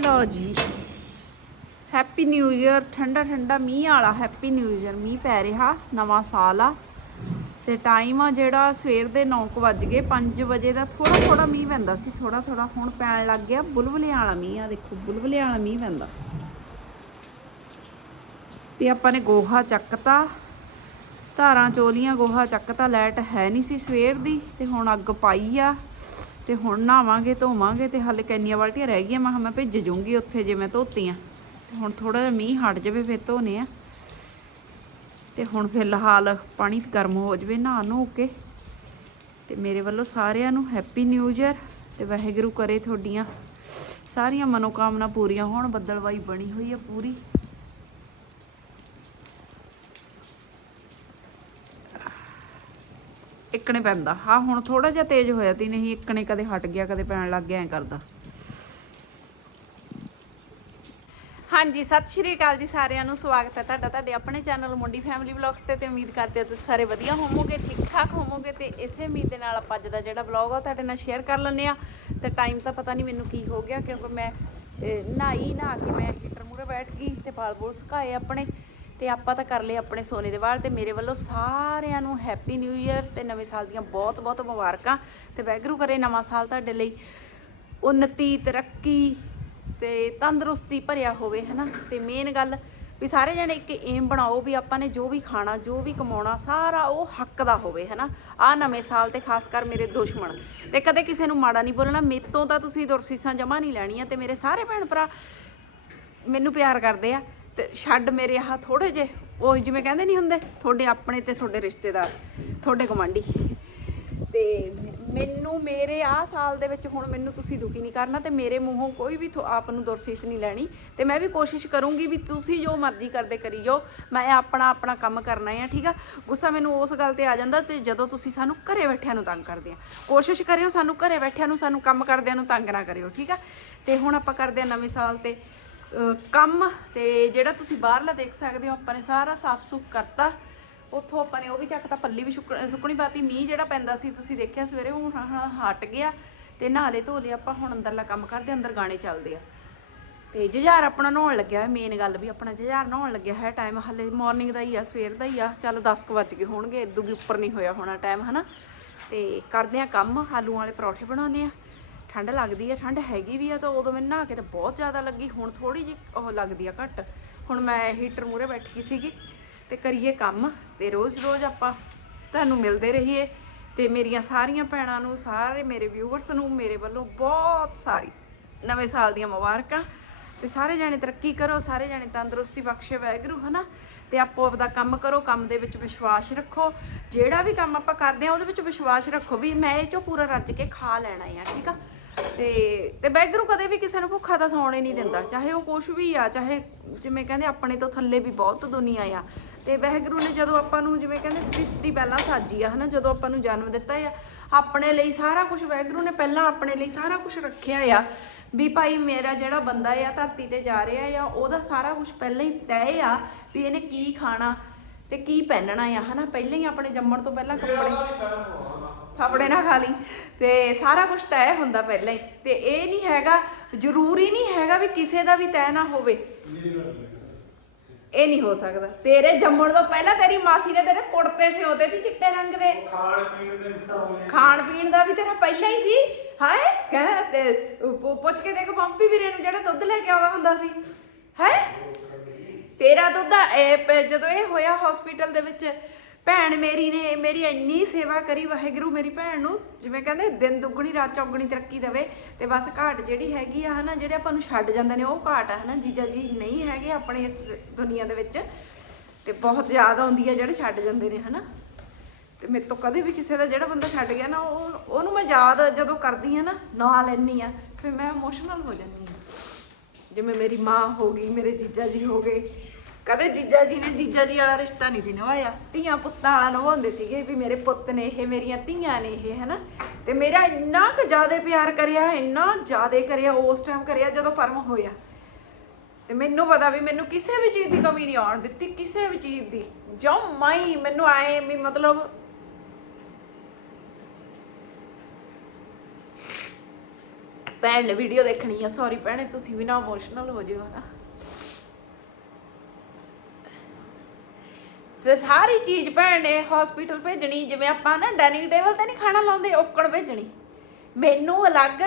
ਲਓ ਜੀ। Happy new year ਠੰਡਾ ਠੰਡਾ ਮੀਂਹ ਵਾਲਾ ਹੈਪੀ ਨਿਊ ਇਅਰ ਮੀਂਹ ਪੈ ਰਿਹਾ, ਨਵਾਂ ਸਾਲ ਆ। ਤੇ ਟਾਈਮ ਆ ਜਿਹੜਾ ਸਵੇਰ ਦੇ 9:00 ਵੱਜ ਗਏ 5 ਵਜੇ ਦਾ ਥੋੜਾ ਥੋੜਾ ਮੀਂਹ ਪੈਂਦਾ ਸੀ ਥੋੜਾ ਥੋੜਾ ਹੁਣ ਪੈਣ ਲੱਗ ਗਿਆ ਬੁਲਬੁਲਿਆਂ ਵਾਲਾ ਮੀਂਹ ਆ, ਦੇਖੋ ਬੁਲਬੁਲਿਆਂ ਵਾਲਾ ਮੀਂਹ ਪੈਂਦਾ। ਤੇ ਆਪਾਂ ਨੇ ਗੋਹਾ ਚੱਕਤਾ, ਧਾਰਾਂ, ਚੋਲੀਆਂ, ਗੋਹਾ ਚੱਕਤਾ, ਲਾਈਟ ਹੈ ਨਹੀਂ ਸੀ ਸਵੇਰ ਦੀ, ਤੇ ਹੁਣ ਅੱਗ ਪਾਈ ਆ। ਤੇ ਹੁਣ ਨਹਾਵਾਂਗੇ, ਧੋਵਾਂਗੇ ਤੇ ਹਲੇ ਕੈਨੀਆਂ ਬਾਲਟੀਆਂ ਰਹਿ ਗਈਆਂ। ਮੈਂ ਕਿਹਾ ਮੈਂ ਭੇਜ ਜੂੰਗੀ ਉੱਥੇ ਜੇ ਮੈਂ ਧੋਤੀਆਂ। ਤੇ ਹੁਣ ਥੋੜਾ ਜਿਹਾ ਮੀਂਹ ਹਟ ਜਾਵੇ, ਫਿਰ ਧੋਨੇ ਆ। ਤੇ ਹੁਣ ਫਿਲਹਾਲ ਪਾਣੀ ਗਰਮ ਹੋ ਜਾਵੇ, ਨਹਾ ਨੋ ਕੇ। ਤੇ ਮੇਰੇ ਵੱਲੋਂ ਸਾਰਿਆਂ ਨੂੰ ਹੈਪੀ ਨਿਊ ਇਅਰ ਤੇ ਵਾਹਿਗੁਰੂ ਕਰੇ ਤੁਹਾਡੀਆਂ। ਸਾਰੀਆਂ ਮਨੋਕਾਮਨਾ ਪੂਰੀਆਂ ਹੋਣ, ਬੱਦਲਵਾਈ ਬਣੀ ਹੋਈ ਹੈ ਪੂਰੀ। ਇੱਕਣੇ ਪੈਂਦਾ। ਹਾਂ, ਹੁਣ ਥੋੜਾ ਜਿਹਾ ਤੇਜ਼ ਹੋਇਆ ਤੀ, ਨਹੀਂ ਇੱਕਣੇ ਕਦੇ ਹਟ ਗਿਆ, ਕਦੇ ਪੈਣ ਲੱਗ ਗਿਆ, ਐ ਕਰਦਾ। ਹਾਂਜੀ, ਸਤਿ ਸ਼੍ਰੀ ਅਕਾਲ ਜੀ ਸਾਰਿਆਂ ਨੂੰ, ਸਵਾਗਤ ਹੈ ਤੁਹਾਡਾ, ਤੁਹਾਡੇ ਆਪਣੇ ਚੈਨਲ ਮੁੰਡੀ ਫੈਮਿਲੀ ਵਲੌਗਸ ਤੇ ਤੇ ਉਮੀਦ ਕਰਦੇ ਹਾਂ ਤੁਸੀਂ ਸਾਰੇ ਵਧੀਆ ਹੋਵੋਗੇ ਠੀਕ ਠਾਕ ਹੋਵੋਗੇ, ਤੇ ਇਸੇ ਉਮੀਦ ਦੇ ਨਾਲ ਆਪਾਂ ਅੱਜ ਦਾ ਜਿਹੜਾ ਵਲੌਗ ਆ ਤੁਹਾਡੇ ਨਾਲ ਸ਼ੇਅਰ ਕਰ ਲੈਂਦੇ ਆ ਤੇ ਟਾਈਮ ਤਾਂ ਪਤਾ ਨਹੀਂ ਮੈਨੂੰ ਕੀ ਹੋ ਗਿਆ, ਕਿਉਂਕਿ ਮੈਂ ਨਹਾਈ, ਨਹਾ ਕੇ ਮੈਂ ਹੀਟਰ ਮੂਰੇ ਬੈਠ ਗਈ ਤੇ ਬਾਲ ਬੋਲ ਸੁਕਾਏ ਆਪਣੇ। ਤੇ ਆਪਾਂ ਤਾਂ ਕਰ ਲਏ ਆਪਣੇ ਸੋਨੇ ਦੇ ਵਾਲ ਤੇ ਮੇਰੇ ਵੱਲੋਂ ਸਾਰਿਆਂ ਨੂੰ ਹੈਪੀ ਨਿਊ ਇਅਰ ਤੇ ਨਵੇਂ ਸਾਲ ਦੀਆਂ ਬਹੁਤ ਬਹੁਤ ਮੁਬਾਰਕਾਂ ਤੇ ਵੈਗਰੂ ਕਰੇ ਨਵਾਂ ਸਾਲ ਤੁਹਾਡੇ ਲਈ ਉન્નਤੀ ਤਰੱਕੀ ਤੇ ਤੰਦਰੁਸਤੀ ਭਰਿਆ ਹੋਵੇ, ਹਨਾ? ਤੇ ਮੇਨ ਗੱਲ ਵੀ ਸਾਰੇ ਜਣੇ ਇੱਕ ਏਮ ਬਣਾਓ ਵੀ ਆਪਾਂ ਨੇ ਜੋ ਵੀ ਖਾਣਾ, ਜੋ ਵੀ ਕਮਾਉਣਾ, ਸਾਰਾ ਉਹ ਹੱਕ ਦਾ ਹੋਵੇ, ਹਨਾ? ਆ ਨਵੇਂ ਸਾਲ ਤੇ ਖਾਸ ਕਰ ਮੇਰੇ ਦੁਸ਼ਮਣ। ਤੇ ਕਦੇ ਕਿਸੇ ਨੂੰ ਮਾੜਾ ਨਹੀਂ ਬੋਲਣਾ, ਮੇਤੋਂ ਤਾਂ ਤੁਸੀਂ ਦੁਰਸੀਸਾਂ ਜਮਾ ਨਹੀਂ ਲੈਣੀਆਂ ਤੇ ਮੇਰੇ ਸਾਰੇ ਭੈਣ ਭਰਾ ਮੈਨੂੰ ਪਿਆਰ ਕਰਦੇ ਆ। ਤੇ ਛੱਡ ਮੇਰੇ ਆਹ ਥੋੜੇ ਜੇ ਉਹ ਜਿਵੇਂ ਕਹਿੰਦੇ ਨਹੀਂ ਹੁੰਦੇ, ਤੁਹਾਡੇ ਆਪਣੇ ਤੇ ਤੁਹਾਡੇ ਰਿਸ਼ਤੇਦਾਰ, ਤੁਹਾਡੇ ਗਵਾਂਢੀ ਤੇ ਮੈਨੂੰ ਮੇਰੇ ਆਹ ਸਾਲ ਦੇ ਵਿੱਚ ਹੁਣ ਮੈਨੂੰ ਤੁਸੀਂ ਦੁਖੀ ਨਹੀਂ ਕਰਨਾ ਤੇ ਮੇਰੇ ਮੂੰਹੋਂ ਕੋਈ ਵੀ ਆਪ ਨੂੰ ਦੁਰਸੀਸ ਨਹੀਂ ਲੈਣੀ। ਤੇ ਮੈਂ ਵੀ ਕੋਸ਼ਿਸ਼ ਕਰੂੰਗੀ ਵੀ ਤੁਸੀਂ ਜੋ ਮਰਜ਼ੀ ਕਰਦੇ ਕਰੀ ਜਾਓ, ਮੈਂ ਆਪਣਾ ਆਪਣਾ ਕੰਮ ਕਰਨਾ ਹੈ ਠੀਕ ਆ? ਗੁੱਸਾ ਮੈਨੂੰ ਉਸ ਗੱਲ ਤੇ ਆ ਜਾਂਦਾ ਤੇ ਜਦੋਂ ਤੁਸੀਂ ਸਾਨੂੰ ਘਰੇ ਬੈਠਿਆਂ ਨੂੰ ਤੰਗ ਕਰਦੇ ਆ। ਕੋਸ਼ਿਸ਼ ਕਰਿਓ ਸਾਨੂੰ ਘਰੇ ਬੈਠਿਆਂ ਨੂੰ, ਸਾਨੂੰ ਕੰਮ ਕਰਦਿਆਂ ਨੂੰ ਤੰਗ ਨਾ ਕਰਿਓ, ਠੀਕ ਆ? ਤੇ ਹੁਣ ਆਪਾਂ ਕਰਦੇ ਆ ਨਵੇਂ ਸਾਲ ਤੇ। ਕੰਮ ਤੇ ਜਿਹੜਾ ਤੁਸੀਂ ਬਾਹਰਲਾ ਦੇਖ ਸਕਦੇ ਹੋ, ਆਪਾਂ ਨੇ ਸਾਰਾ ਸਾਫ਼ ਸੁਫ ਕਰਤਾ। ਉੱਥੋਂ ਆਪਾਂ ਨੇ ਉਹ ਵੀ ਚੱਕਤਾ ਪੱਲੀ ਵੀ ਸੁੱਕ- ਸੁੱਕਣੀ ਪਾਤੀ ਮੀਂਹ ਜਿਹੜਾ ਪੈਂਦਾ ਸੀ, ਤੁਸੀਂ ਦੇਖਿਆ ਸਵੇਰੇ, ਉਹ ਹੁਣ ਹਟ ਗਿਆ ਤੇ ਨਹਾਲੇ ਧੋਲੇ ਆਪਾਂ, ਹੁਣ ਅੰਦਰਲਾ ਕੰਮ ਕਰਦੇ, ਅੰਦਰ ਗਾਣੇ ਚੱਲਦੇ ਆ। ਤੇ ਜੁਝਾਰ ਆਪਣਾ ਨਹਾਉਣ ਲੱਗਿਆ ਮੇਨ ਗੱਲ ਵੀ ਆਪਣਾ ਜੁਝਾਰ ਨਹਾਉਣ ਲੱਗਿਆ ਹੈ ਟਾਈਮ ਹਲੇ ਮਾਰਨਿੰਗ ਦਾ ਹੀ ਆ, ਸਵੇਰ ਦਾ ਹੀ ਆ, ਚੱਲ 10 ਕੁ ਵੱਜ ਗਏ ਹੋਣਗੇ ਇਦੋਂ ਵੀ ਉੱਪਰ ਨਹੀਂ ਹੋਇਆ ਹੋਣਾ ਟਾਈਮ ਹਨਾ। ਤੇ ਕਰਦੇ ਆ ਕੰਮ, ਆਲੂਆਂ ਵਾਲੇ ਪਰੌਠੇ ਬਣਾਉਂਦੇ ਆ। ਠੰਡ ਲੱਗਦੀ ਹੈ ਠੰਡ ਹੈਗੀ ਵੀ ਆ ਤਾਂ ਉਦੋਂ ਮੈਨੂੰ ਨਹਾ ਕੇ ਤਾਂ ਬਹੁਤ ਜ਼ਿਆਦਾ ਲੱਗੀ, ਹੁਣ ਥੋੜੀ ਜਿਹੀ ਉਹ ਲੱਗਦੀ ਆ ਘੱਟ। ਹੁਣ ਮੈਂ ਹੀਟਰ ਮੂਰੇ ਬੈਠੀ ਸੀਗੀ ਤੇ ਕਰੀਏ ਕੰਮ ਤੇ ਰੋਜ਼-ਰੋਜ਼ ਆਪਾਂ ਤੁਹਾਨੂੰ ਮਿਲਦੇ ਰਹੀਏ ਤੇ ਮੇਰੀਆਂ ਸਾਰੀਆਂ ਭੈਣਾਂ ਨੂੰ, ਸਾਰੇ ਮੇਰੇ ਵਿਊਅਰਸ ਨੂੰ, ਮੇਰੇ ਵੱਲੋਂ ਬਹੁਤ ਸਾਰੀ ਨਵੇਂ ਸਾਲ ਦੀਆਂ ਮੁਬਾਰਕਾਂ। ਤੇ ਸਾਰੇ ਜਾਣੇ ਤਰੱਕੀ ਕਰੋ, ਸਾਰੇ ਜਾਣੇ ਤੰਦਰੁਸਤੀ ਬਖਸ਼ੇ ਵਾਹਿਗੁਰੂ, ਹਨਾ? ਤੇ ਆਪੋ ਆਪਦਾ ਕੰਮ ਕਰੋ, ਕੰਮ ਦੇ ਵਿੱਚ ਵਿਸ਼ਵਾਸ ਰੱਖੋ। ਜਿਹੜਾ ਵੀ ਕੰਮ ਆਪਾਂ ਕਰਦੇ ਆ, ਉਹਦੇ ਵਿੱਚ ਵਿਸ਼ਵਾਸ ਰੱਖੋ ਵੀ ਮੈਂ ਇਹ ਚੋਂ ਪੂਰਾ ਰੱਜ ਕੇ ਖਾ ਲੈਣਾ ਆ, ਠੀਕ ਆ? ਤੇ ਤੇ ਵਾਹਿਗੁਰੂ ਕਦੇ ਵੀ ਕਿਸੇ ਨੂੰ ਭੁੱਖਾ ਤਾਂ ਸੌਣ ਹੀ ਨਹੀਂ ਦਿੰਦਾ, ਚਾਹੇ ਉਹ ਕੁਛ ਵੀ ਆ, ਚਾਹੇ ਜਿਵੇਂ ਕਹਿੰਦੇ ਆਪਣੇ ਤੋਂ ਥੱਲੇ ਵੀ ਬਹੁਤ ਦੁਨੀਆ ਆ। ਤੇ ਵਾਹਿਗੁਰੂ ਨੇ ਜਦੋਂ ਆਪਾਂ ਨੂੰ ਜਿਵੇਂ ਕਹਿੰਦੇ ਸ੍ਰਿਸ਼ਟੀ ਪਹਿਲਾਂ ਸਾਜੀ ਆ, ਹਨਾ, ਜਦੋਂ ਆਪਾਂ ਨੂੰ ਜਨਮ ਦਿੱਤਾ ਆ, ਆਪਣੇ ਲਈ ਸਾਰਾ ਕੁਝ ਵਾਹਿਗੁਰੂ ਨੇ ਪਹਿਲਾਂ ਆਪਣੇ ਲਈ ਸਾਰਾ ਕੁਝ ਰੱਖਿਆ ਆ ਵੀ ਭਾਈ ਮੇਰਾ ਜਿਹੜਾ ਬੰਦਾ ਆ, ਧਰਤੀ ਤੇ ਜਾ ਰਿਹਾ ਆ, ਉਹਦਾ ਸਾਰਾ ਕੁਝ ਪਹਿਲਾਂ ਹੀ ਤੈਅ ਆ ਵੀ ਇਹਨੇ ਕੀ ਖਾਣਾ ਤੇ ਕੀ ਪਹਿਨਣਾ ਆ, ਹਨਾ, ਪਹਿਲਾਂ ਹੀ ਆਪਣੇ ਜੰਮਣ ਤੋਂ ਪਹਿਲਾਂ ਕੱਪੜੇ। ਥਾਪੜੇ ਨਾ ਖਾ ਲਈ। ਤੇ ਸਾਰਾ ਕੁਝ ਤੈਅ ਹੁੰਦਾ ਪਹਿਲਾਂ ਹੀ। ਤੇ ਇਹ ਨਹੀਂ ਹੈਗਾ, ਜ਼ਰੂਰੀ ਨਹੀਂ ਹੈਗਾ ਵੀ ਕਿਸੇ ਦਾ ਵੀ ਤੈਅ ਨਾ ਹੋਵੇ। ਇਹ ਨਹੀਂ ਹੋ ਸਕਦਾ। ਤੇਰੇ ਜੰਮਣ ਤੋਂ ਪਹਿਲਾਂ ਤੇਰੀ ਮਾਸੀ ਨੇ ਤੇਰੇ ਕੁੜਤੇ ਸਿਉਂਦੇ ਸੀ ਚਿੱਟੇ ਰੰਗ ਦੇ। ਖਾਣ ਪੀਣ ਦੇ ਮਿੱਠਾਉਣੇ ਖਾਣ ਪੀਣ ਦਾ ਵੀ ਤੇਰਾ ਪਹਿਲਾਂ ਹੀ ਸੀ। ਹਾਏ, ਕਹਿ ਤੇ ਪੁੱਛ ਕੇ ਦੇਖ ਪੰਪੀ ਵੀਰੇ ਨੂੰ ਜਿਹੜਾ ਦੁੱਧ ਲੈ ਕੇ ਆਉਂਦਾ ਹੁੰਦਾ ਸੀ। ਹੈ? ਤੇਰਾ ਦੁੱਧ ਜਦੋਂ ਇਹ ਹੋਇਆ ਹਸਪੀਟਲ ਦੇ ਵਿੱਚ ਭੈਣ ਮੇਰੀ ਨੇ, ਮੇਰੀ ਇੰਨੀ ਸੇਵਾ ਕਰੀ ਵਾਹਿਗੁਰੂ ਮੇਰੀ ਭੈਣ ਨੂੰ, ਜਿਵੇਂ ਕਹਿੰਦੇ, ਦਿਨ ਦੁੱਗਣੀ, ਰਾਤ ਚੌਗਣੀ ਤਰੱਕੀ ਦੇਵੇ ਤੇ ਬਸ ਘਾਟ ਜਿਹੜੀ ਹੈਗੀ ਆ ਹਨਾ, ਜਿਹੜੇ ਆਪਾਂ ਨੂੰ ਛੱਡ ਜਾਂਦੇ ਨੇ, ਉਹ ਘਾਟ ਆ ਹਨਾ, ਜੀਜਾ ਜੀ ਨਹੀਂ ਹੈਗੇ ਆਪਣੇ ਇਸ ਦੁਨੀਆ ਦੇ ਵਿੱਚ ਤੇ ਬਹੁਤ ਯਾਦ ਆਉਂਦੀ ਆ ਜਿਹੜੇ ਛੱਡ ਜਾਂਦੇ ਨੇ ਹਨਾ। ਤੇ ਮੇਰੇ ਤੋਂ ਕਦੇ ਵੀ ਕਿਸੇ ਦਾ ਜਿਹੜਾ ਬੰਦਾ ਛੱਡ ਗਿਆ ਨਾ, ਉਹ, ਉਹਨੂੰ ਮੈਂ ਯਾਦ ਜਦੋਂ ਕਰਦੀ ਆ ਨਾ, ਨਾਲ ਲੈਣੀ ਆ, ਫਿਰ ਮੈਂ ਇਮੋਸ਼ਨਲ ਹੋ ਜਾਂਦੀ ਆ। ਜਿਵੇਂ ਮੇਰੀ ਮਾਂ ਹੋ ਗਈ, ਮੇਰੇ ਜੀਜਾ ਜੀ ਹੋ ਗਏ ਕਦੇ ਜੀਜਾ ਜੀ ਨੇ, ਜੀਜਾ ਜੀ ਵਾਲਾ ਰਿਸ਼ਤਾ ਨਹੀਂ ਸੀ ਨਿਭਾਇਆ। ਧੀਆਂ ਪੁੱਤਾਂ ਵਾਲਾ ਨਿਭਾਉਂਦੇ ਸੀਗੇ ਵੀ ਮੇਰੇ ਪੁੱਤ ਨੇ ਇਹ, ਮੇਰੀਆਂ ਧੀਆਂ ਨੇ ਇਹ, ਹਨਾ? ਤੇ ਮੇਰਾ ਇੰਨਾ ਕੁ ਜ਼ਿਆਦਾ ਪਿਆਰ ਕਰਿਆ, ਇੰਨਾ ਜ਼ਿਆਦਾ ਕਰਿਆ, ਉਸ ਟਾਈਮ ਕਰਿਆ ਜਦੋਂ ਫਰਮ ਹੋਇਆ। ਤੇ ਮੈਨੂੰ ਪਤਾ ਵੀ ਮੈਨੂੰ ਕਿਸੇ ਵੀ ਚੀਜ਼ ਦੀ ਕਮੀ ਨਹੀਂ ਆਉਣ ਦਿੱਤੀ, ਕਿਸੇ ਵੀ ਚੀਜ਼ ਦੀ। ਜੋ ਮਾਈ ਮੈਨੂੰ ਆਏ ਵੀ ਮਤਲਬ ਭੈਣ ਨੇ ਵੀਡੀਓ ਦੇਖਣੀ ਆ ਸੌਰੀ ਭੈਣੇ, ਤੁਸੀਂ ਵੀ ਨਾ ਇਮੋਸ਼ਨਲ ਹੋ ਜਿਓ ਨਾ ਤੇ ਸਾਰੀ ਚੀਜ਼ ਭੈਣ ਨੇ ਹਸਪੀਟਲ ਭੇਜਣੀ, ਜਿਵੇਂ ਆਪਾਂ ਨਾ ਡਾਈਨਿੰਗ ਟੇਬਲ ਤੇ ਨਹੀਂ ਖਾਣਾ ਲਾਉਂਦੇ ਔਕੜ ਭੇਜਣੀ। ਮੈਨੂੰ ਅਲੱਗ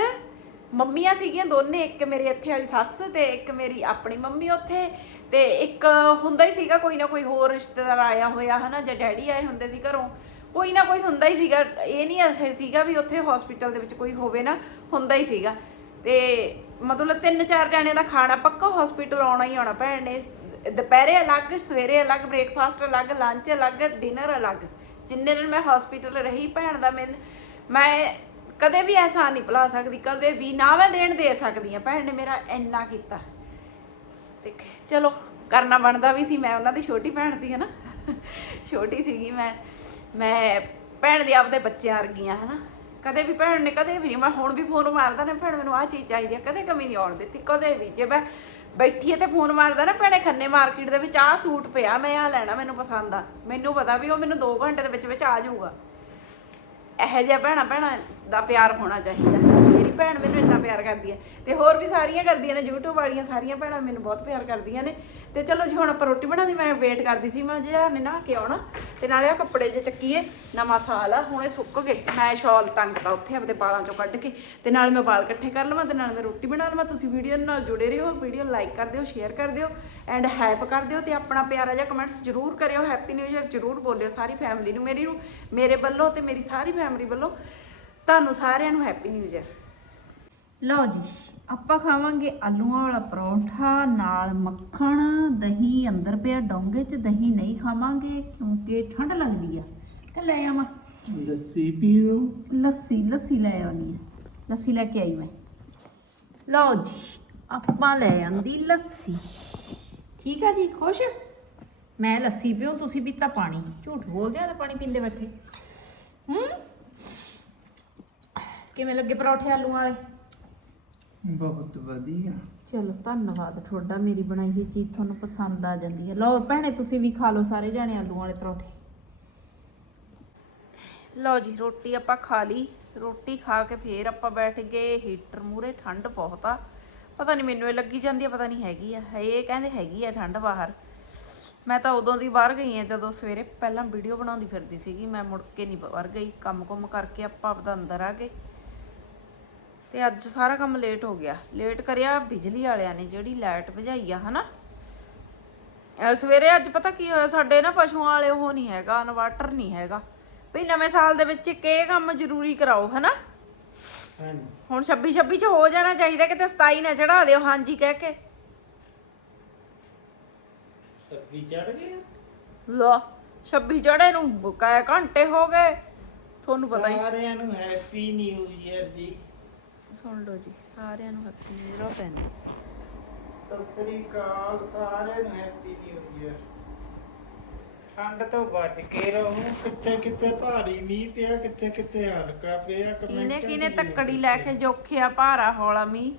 ਮੰਮੀਆਂ ਸੀਗੀਆਂ ਦੋਨੇ, ਇੱਕ ਮੇਰੇ ਇੱਥੇ ਵਾਲੀ ਸੱਸ ਤੇ ਇੱਕ ਮੇਰੀ ਆਪਣੀ ਮੰਮੀ ਉੱਥੇ। ਤੇ ਇੱਕ ਹੁੰਦਾ ਹੀ ਸੀਗਾ, ਕੋਈ ਨਾ ਕੋਈ ਹੋਰ ਰਿਸ਼ਤੇਦਾਰ ਆਇਆ ਹੋਇਆ, ਹਨਾ, ਜਾਂ ਡੈਡੀ ਆਏ ਹੁੰਦੇ ਸੀ ਘਰੋਂ। ਕੋਈ ਨਾ ਕੋਈ ਹੁੰਦਾ ਹੀ ਸੀਗਾ, ਇਹ ਨਹੀਂ ਇਹ ਸੀਗਾ ਵੀ ਉੱਥੇ ਹਸਪੀਟਲ ਦੇ ਵਿੱਚ ਕੋਈ ਹੋਵੇ ਨਾ, ਹੁੰਦਾ ਹੀ ਸੀਗਾ। ਤੇ ਮਤਲਬ ਤਿੰਨ ਚਾਰ ਜਣਿਆਂ ਦਾ ਖਾਣਾ, ਪੱਕਾ ਹਸਪੀਟਲ ਆਉਣਾ ਹੀ ਆਉਣਾ ਭੈਣ ਨੇ। ਦੁਪਹਿਰੇ ਅਲੱਗ, ਸਵੇਰੇ ਅਲੱਗ ਬ੍ਰੇਕਫਾਸਟ ਅਲੱਗ ਲੰਚ ਅਲੱਗ ਡਿਨਰ ਅਲੱਗ। ਜਿੰਨੇ ਦਿਨ ਮੈਂ ਹਸਪੀਟਲ ਰਹੀ ਭੈਣ ਦਾ ਮੈਂ ਮੈਂ ਕਦੇ ਵੀ ਐਸਾ ਨਹੀਂ ਭੁਲਾ ਸਕਦੀ, ਕਦੇ ਵੀ ਨਾ ਮੈਂ ਦੇਣ ਦੇ ਸਕਦੀ ਆ ਭੈਣ ਨੇ ਮੇਰਾ ਇੰਨਾ ਕੀਤਾ। ਤੇ ਚਲੋ, ਕਰਨਾ ਬਣਦਾ ਵੀ ਸੀ, ਮੈਂ ਉਹਨਾਂ ਦੀ ਛੋਟੀ ਭੈਣ ਸੀ, ਹਨਾ? ਛੋਟੀ ਸੀਗੀ ਮੈਂ ਮੈਂ ਭੈਣ ਦੇ ਆਪਦੇ ਬੱਚਿਆਂ ਵਰਗੀਆਂ ਹਨਾ? ਕਦੇ ਵੀ ਭੈਣ ਨੇ ਕਦੇ ਵੀ ਨਹੀਂ, ਮੈਂ ਹੁਣ ਵੀ ਫੋਨ ਮਾਰਦਾ ਨਾ, ਭੈਣ ਮੈਨੂੰ ਆਹ ਚੀਜ਼ ਚਾਹੀਦੀ ਆ, ਕਦੇ ਕਮੀ ਨਹੀਂ ਆਉਣ ਦਿੱਤੀ, ਕਦੇ ਵੀ। ਜੇ ਮੈਂ ਬੈਠੀਏ ਆ ਤੇ ਫੋਨ ਮਾਰਦਾ ਨਾ ਭੈਣੇ ਖੰਨੇ ਮਾਰਕੀਟ ਦੇ ਵਿੱਚ, ਆਹ ਸੂਟ ਪਿਆ, ਮੈਂ ਆਹ ਲੈਣਾ, ਮੈਨੂੰ ਪਸੰਦ ਆ। ਮੈਨੂੰ ਪਤਾ ਵੀ ਉਹ ਮੈਨੂੰ 2 ਘੰਟੇ ਦੇ ਵਿੱਚ ਵਿੱਚ ਆ ਜਾਊਗਾ। ਇਹੋ ਜਿਹਾ ਭੈਣਾ ਭੈਣਾ ਦਾ ਪਿਆਰ ਹੋਣਾ ਚਾਹੀਦਾ ਮੇਰੀ ਭੈਣ ਮੈਨੂੰ ਇੰਨਾ ਪਿਆਰ ਕਰਦੀ ਹੈ ਤੇ ਹੋਰ ਵੀ ਸਾਰੀਆਂ ਕਰਦੀਆਂ ਨੇ, YouTube ਵਾਲੀਆਂ ਸਾਰੀਆਂ ਭੈਣਾਂ ਮੈਨੂੰ ਬਹੁਤ ਪਿਆਰ ਕਰਦੀਆਂ ਨੇ। ਤੇ ਚਲੋ ਜੀ, ਹੁਣ ਆਪਾਂ ਰੋਟੀ ਬਣਾਉਣੀ ਮੈਂ ਵੇਟ ਕਰਦੀ ਸੀ, ਮੈਂ ਜਿਹਾ ਨੇ ਨਾ ਕੇ ਆਉਣਾ ਤੇ ਨਾਲੇ ਆ ਕੱਪੜੇ ਜੇ ਚੱਕੀਏ, ਨਵਾਂ ਸਾਲ ਆ, ਹੁਣੇ ਸੁੱਕ ਗਏ। ਮੈਂ ਸ਼ਾਲ ਟੰਗਤਾ ਉੱਥੇ ਆਪਣੇ ਬਾਲਾਂ ਚੋਂ ਕੱਢ ਕੇ ਤੇ ਨਾਲ ਮੈਂ ਬਾਲ ਇਕੱਠੇ ਕਰ ਲਵਾਂ ਤੇ ਨਾਲ ਮੈਂ ਰੋਟੀ ਬਣਾ ਲਵਾਂ। ਤੁਸੀਂ ਵੀਡੀਓ ਨਾਲ ਜੁੜੇ ਰਹੋ, ਵੀਡੀਓ ਲਾਈਕ ਕਰ ਦਿਓ ਸ਼ੇਅਰ ਕਰ ਦਿਓ ਐਂਡ ਹੈਪ ਕਰ ਦਿਓ ਤੇ ਆਪਣਾ ਪਿਆਰਾ ਜਿਹਾ ਕਮੈਂਟਸ ਜ਼ਰੂਰ ਕਰਿਓ ਹੈਪੀ ਨਿਊ ਇਅਰ ਜ਼ਰੂਰ ਬੋਲਿਓ ਸਾਰੀ ਫੈਮਿਲੀ ਨੂੰ, ਮੇਰੀ ਨੂੰ, ਮੇਰੇ ਵੱਲੋਂ ਤੇ ਮੇਰੀ ਸਾਰੀ ਫੈਮਿਲੀ ਵੱਲੋਂ। ਤੁਹਾਨੂੰ ਸਾਰਿਆਂ ਨੂੰ ਹੈਪੀ ਨਿਊ ਇਅਰ ਲਓ ਜੀ ਆਪਾਂ ਖਾਵਾਂਗੇ ਆਲੂਆਂ ਵਾਲਾ ਪਰੌਂਠਾ ਨਾਲ ਮੱਖਣ ਦਹੀਂ ਅੰਦਰ ਪਿਆ ਡੋਂਗੇ 'ਚ ਦਹੀਂ ਨਹੀਂ ਖਾਵਾਂਗੇ ਕਿਉਂਕਿ ਠੰਡ ਲੱਗਦੀ ਆ। ਤੇ ਲੈ ਆਵਾਂ। ਲੱਸੀ ਪੀਓ ਲੱਸੀ ਲੱਸੀ ਲੈ ਆਉਣੀ ਆ। ਲੱਸੀ ਲੈ ਕੇ ਆਈ ਮੈਂ। ਲਓ ਜੀ ਆਪਾਂ ਲੈ ਆਂਦੀ ਲੱਸੀ। ਠੀਕ ਆ ਜੀ ਖੁਸ਼? ਮੈਂ ਲੱਸੀ ਪੀਉ ਤੁਸੀਂ ਪੀਤਾ ਪਾਣੀ। ਝੂਠ ਬੋਲਦੇ ਆ ਤਾਂ ਪਾਣੀ ਪੀਂਦੇ ਬੈਠੇ। ਹੂੰ? ਕਿਵੇਂ ਲੱਗੇ ਪਰੌਠੇ ਆਲੂ ਵਾਲੇ? ਬਹੁਤ ਵਧੀਆ। ਚਲੋ ਧੰਨਵਾਦ ਤੁਹਾਡਾ ਮੇਰੀ ਬਣਾਈ ਹੋਈ ਚੀਜ਼ ਤੁਹਾਨੂੰ ਪਸੰਦ ਆ ਜਾਂਦੀ ਹੈ। ਲਓ ਭੈਣੇ ਤੁਸੀਂ ਵੀ ਖਾ ਲਓ ਸਾਰੇ ਜਾਣੇ ਆਲੂ ਵਾਲੇ ਪਰੌਠੇ। ਲਓ ਜੀ ਰੋਟੀ ਆਪਾਂ ਖਾ ਲਈ। ਰੋਟੀ ਖਾ ਕੇ ਫੇਰ ਆਪਾਂ ਬੈਠ ਗਏ। ਹੀਟਰ ਮੂਰੇ ਠੰਡ ਬਹੁਤ ਆ। ਪਤਾ ਨਹੀਂ ਮੈਨੂੰ ਇਹ ਲੱਗੀ ਜਾਂਦੀ ਆ ਪਤਾ ਨਹੀਂ ਹੈਗੀ ਆ। ਇਹ ਕਹਿੰਦੇ ਹੈਗੀ ਆ ਠੰਡ ਬਾਹਰ। ਮੈਂ ਤਾਂ ਉਦੋਂ ਦੀ ਬਾਹਰ ਗਈ ਆ ਜਦੋਂ ਸਵੇਰੇ ਪਹਿਲਾਂ ਵੀਡੀਓ ਬਣਾਉਂਦੀ ਫਿਰਦੀ ਸੀਗੀ। ਮੈਂ ਮੁੜ ਕੇ ਨਹੀਂ ਬਾਹਰ ਗਈ। ਕੰਮ ਕੁੰਮ ਕਰਕੇ ਆਪਾਂ ਆਪਦਾ ਅੰਦਰ ਆ ਗਏ। ਤੇ ਅੱਜ ਸਾਰਾ ਕੰਮ ਲੇਟ ਹੋ ਗਿਆ। ਲੇਟ ਕਰਿਆ ਬਿਜਲੀ ਵਾਲਿਆਂ ਨੇ ਜਿਹੜੀ ਲਾਈਟ ਭਜਾਈ ਆ ਹਨਾ? ਸਵੇਰੇ ਅੱਜ ਪਤਾ ਕੀ ਹੋਇਆ ਸਾਡੇ ਨਾ ਪਸ਼ੂਆਂ ਵਾਲੇ ਉਹ ਨਹੀਂ ਹੈਗਾ ਇਨਵਰਟਰ ਨਹੀਂ ਹੈਗਾ। ਵੀ ਨਵੇਂ ਸਾਲ ਦੇ ਵਿੱਚ ਇਹ ਕੰਮ ਜ਼ਰੂਰੀ ਕਰਾਓ ਹਨਾ? ਹੁਣ 26 26 ਚ ਹੋ ਜਾਣਾ ਚਾਹੀਦਾ ਕਿਤੇ 27 ਨਾ ਚੜਾ ਦਿਓ ਹਾਂਜੀ ਕਹਿ ਕੇ। ਸਬਜ਼ੀ ਚੜ ਗਈ ਲੋ 26 ਚੜੇ ਨੂੰ ਕਾਇ ਘੰਟੇ ਹੋ ਗਏ। ਤੁਹਾਨੂੰ ਪਤਾ ਹੀ ਸਾਰਿਆਂ ਨੂੰ ਹੈਪੀ ਨਿਊ ਇਅਰ ਜੀ। ਸੁਣ ਲਓ ਜੀ ਸਾਰਿਆਂ ਨੂੰ happy new year PAN Sat Sri ਅਕਾਲ ਸਾਰਿਆਂ ਨੂੰ ਹੈਪੀ ਨਿਊ ਇਅਰ ਠੰਡ ਤੋਂ ਬਚ ਕੇ ਰਹੋ। ਕਿੱਥੇ ਕਿੱਥੇ ਭਾਰੀ ਮੀਂਹ ਪਿਆ ਕਿੱਥੇ ਕਿੱਥੇ ਹਲਕਾ ਪਿਆ ਕਿਨੇ ਕਿਨੇ ਤੱਕੜੀ ਲੈ ਕੇ ਜੋਖਿਆ ਭਾਰਾ ਹੌਲਾ ਮੀਂਹ?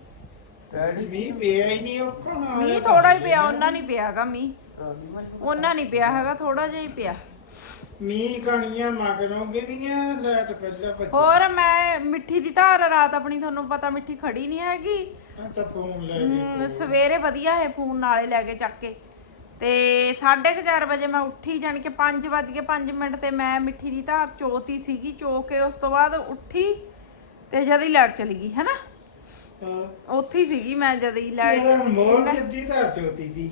ਡੈਡੀ। ਮੀਂਹ ਪਿਆ ਹੀ ਨਹੀਂ ਉਹ ਕਹਾਂ ਮੀਂਹ ਥੋੜਾ ਹੀ ਪਿਆ ਉਹਨਾਂ ਨਹੀਂ ਪਿਆਗਾ ਮੀਂਹ। ਉਹਨਾਂ ਨਹੀਂ ਪਿਆ ਹੈਗਾ ਥੋੜਾ ਜਿਹਾ ਹੀ ਪਿਆ। ਮੀਂਹ ਕਣੀਆਂ ਮਗਰੋਂ ਗਿਰੀਆਂ ਲਾਈਟ ਪਹਿਲਾਂ ਭੱਜੀ ਹੋਰ ਮੈਂ ਮਿੱਠੀ ਦੀ ਧਾਰ ਰਾਤ ਆਪਣੀ ਤੁਹਾਨੂੰ ਪਤਾ ਮਿੱਠੀ ਖੜੀ ਨਹੀਂ ਹੈਗੀ। ਆ ਤਾਂ ਫੋਨ ਲੈ ਹਮ, ਗਏ ਸਵੇਰੇ ਵਧੀਆ ਹੈ ਫੋਨ ਨਾਲੇ ਲੈ ਕੇ ਚੱਕ ਕੇ। ਤੇ 4:30 ਵਜੇ ਮੈਂ ਉੱਠੀ ਜਾਣ ਕੇ 5 ਵੱਜ ਕੇ 5 ਮਿੰਟ ਤੇ ਮੈਂ ਮਿੱਠੀ ਦੀ ਧਾਰ ਚੋਤੀ ਸੀਗੀ ਚੋ ਕੇ ਉਸ ਤੋਂ ਬਾਅਦ ਉੱਠੀ ਤੇ ਜਦ ਹੀ ਲਾਈਟ ਚਲੀ ਗਈ ਹੈਨਾ? ਹਾਂ। ਉੱਥੇ ਹੀ ਸੀਗੀ ਮੈਂ ਜਦ ਹੀ ਲਾਈਟ ਮੋਲ ਜਿੱਦੀ ਤਾਂ ਚੋਤੀ ਦੀ?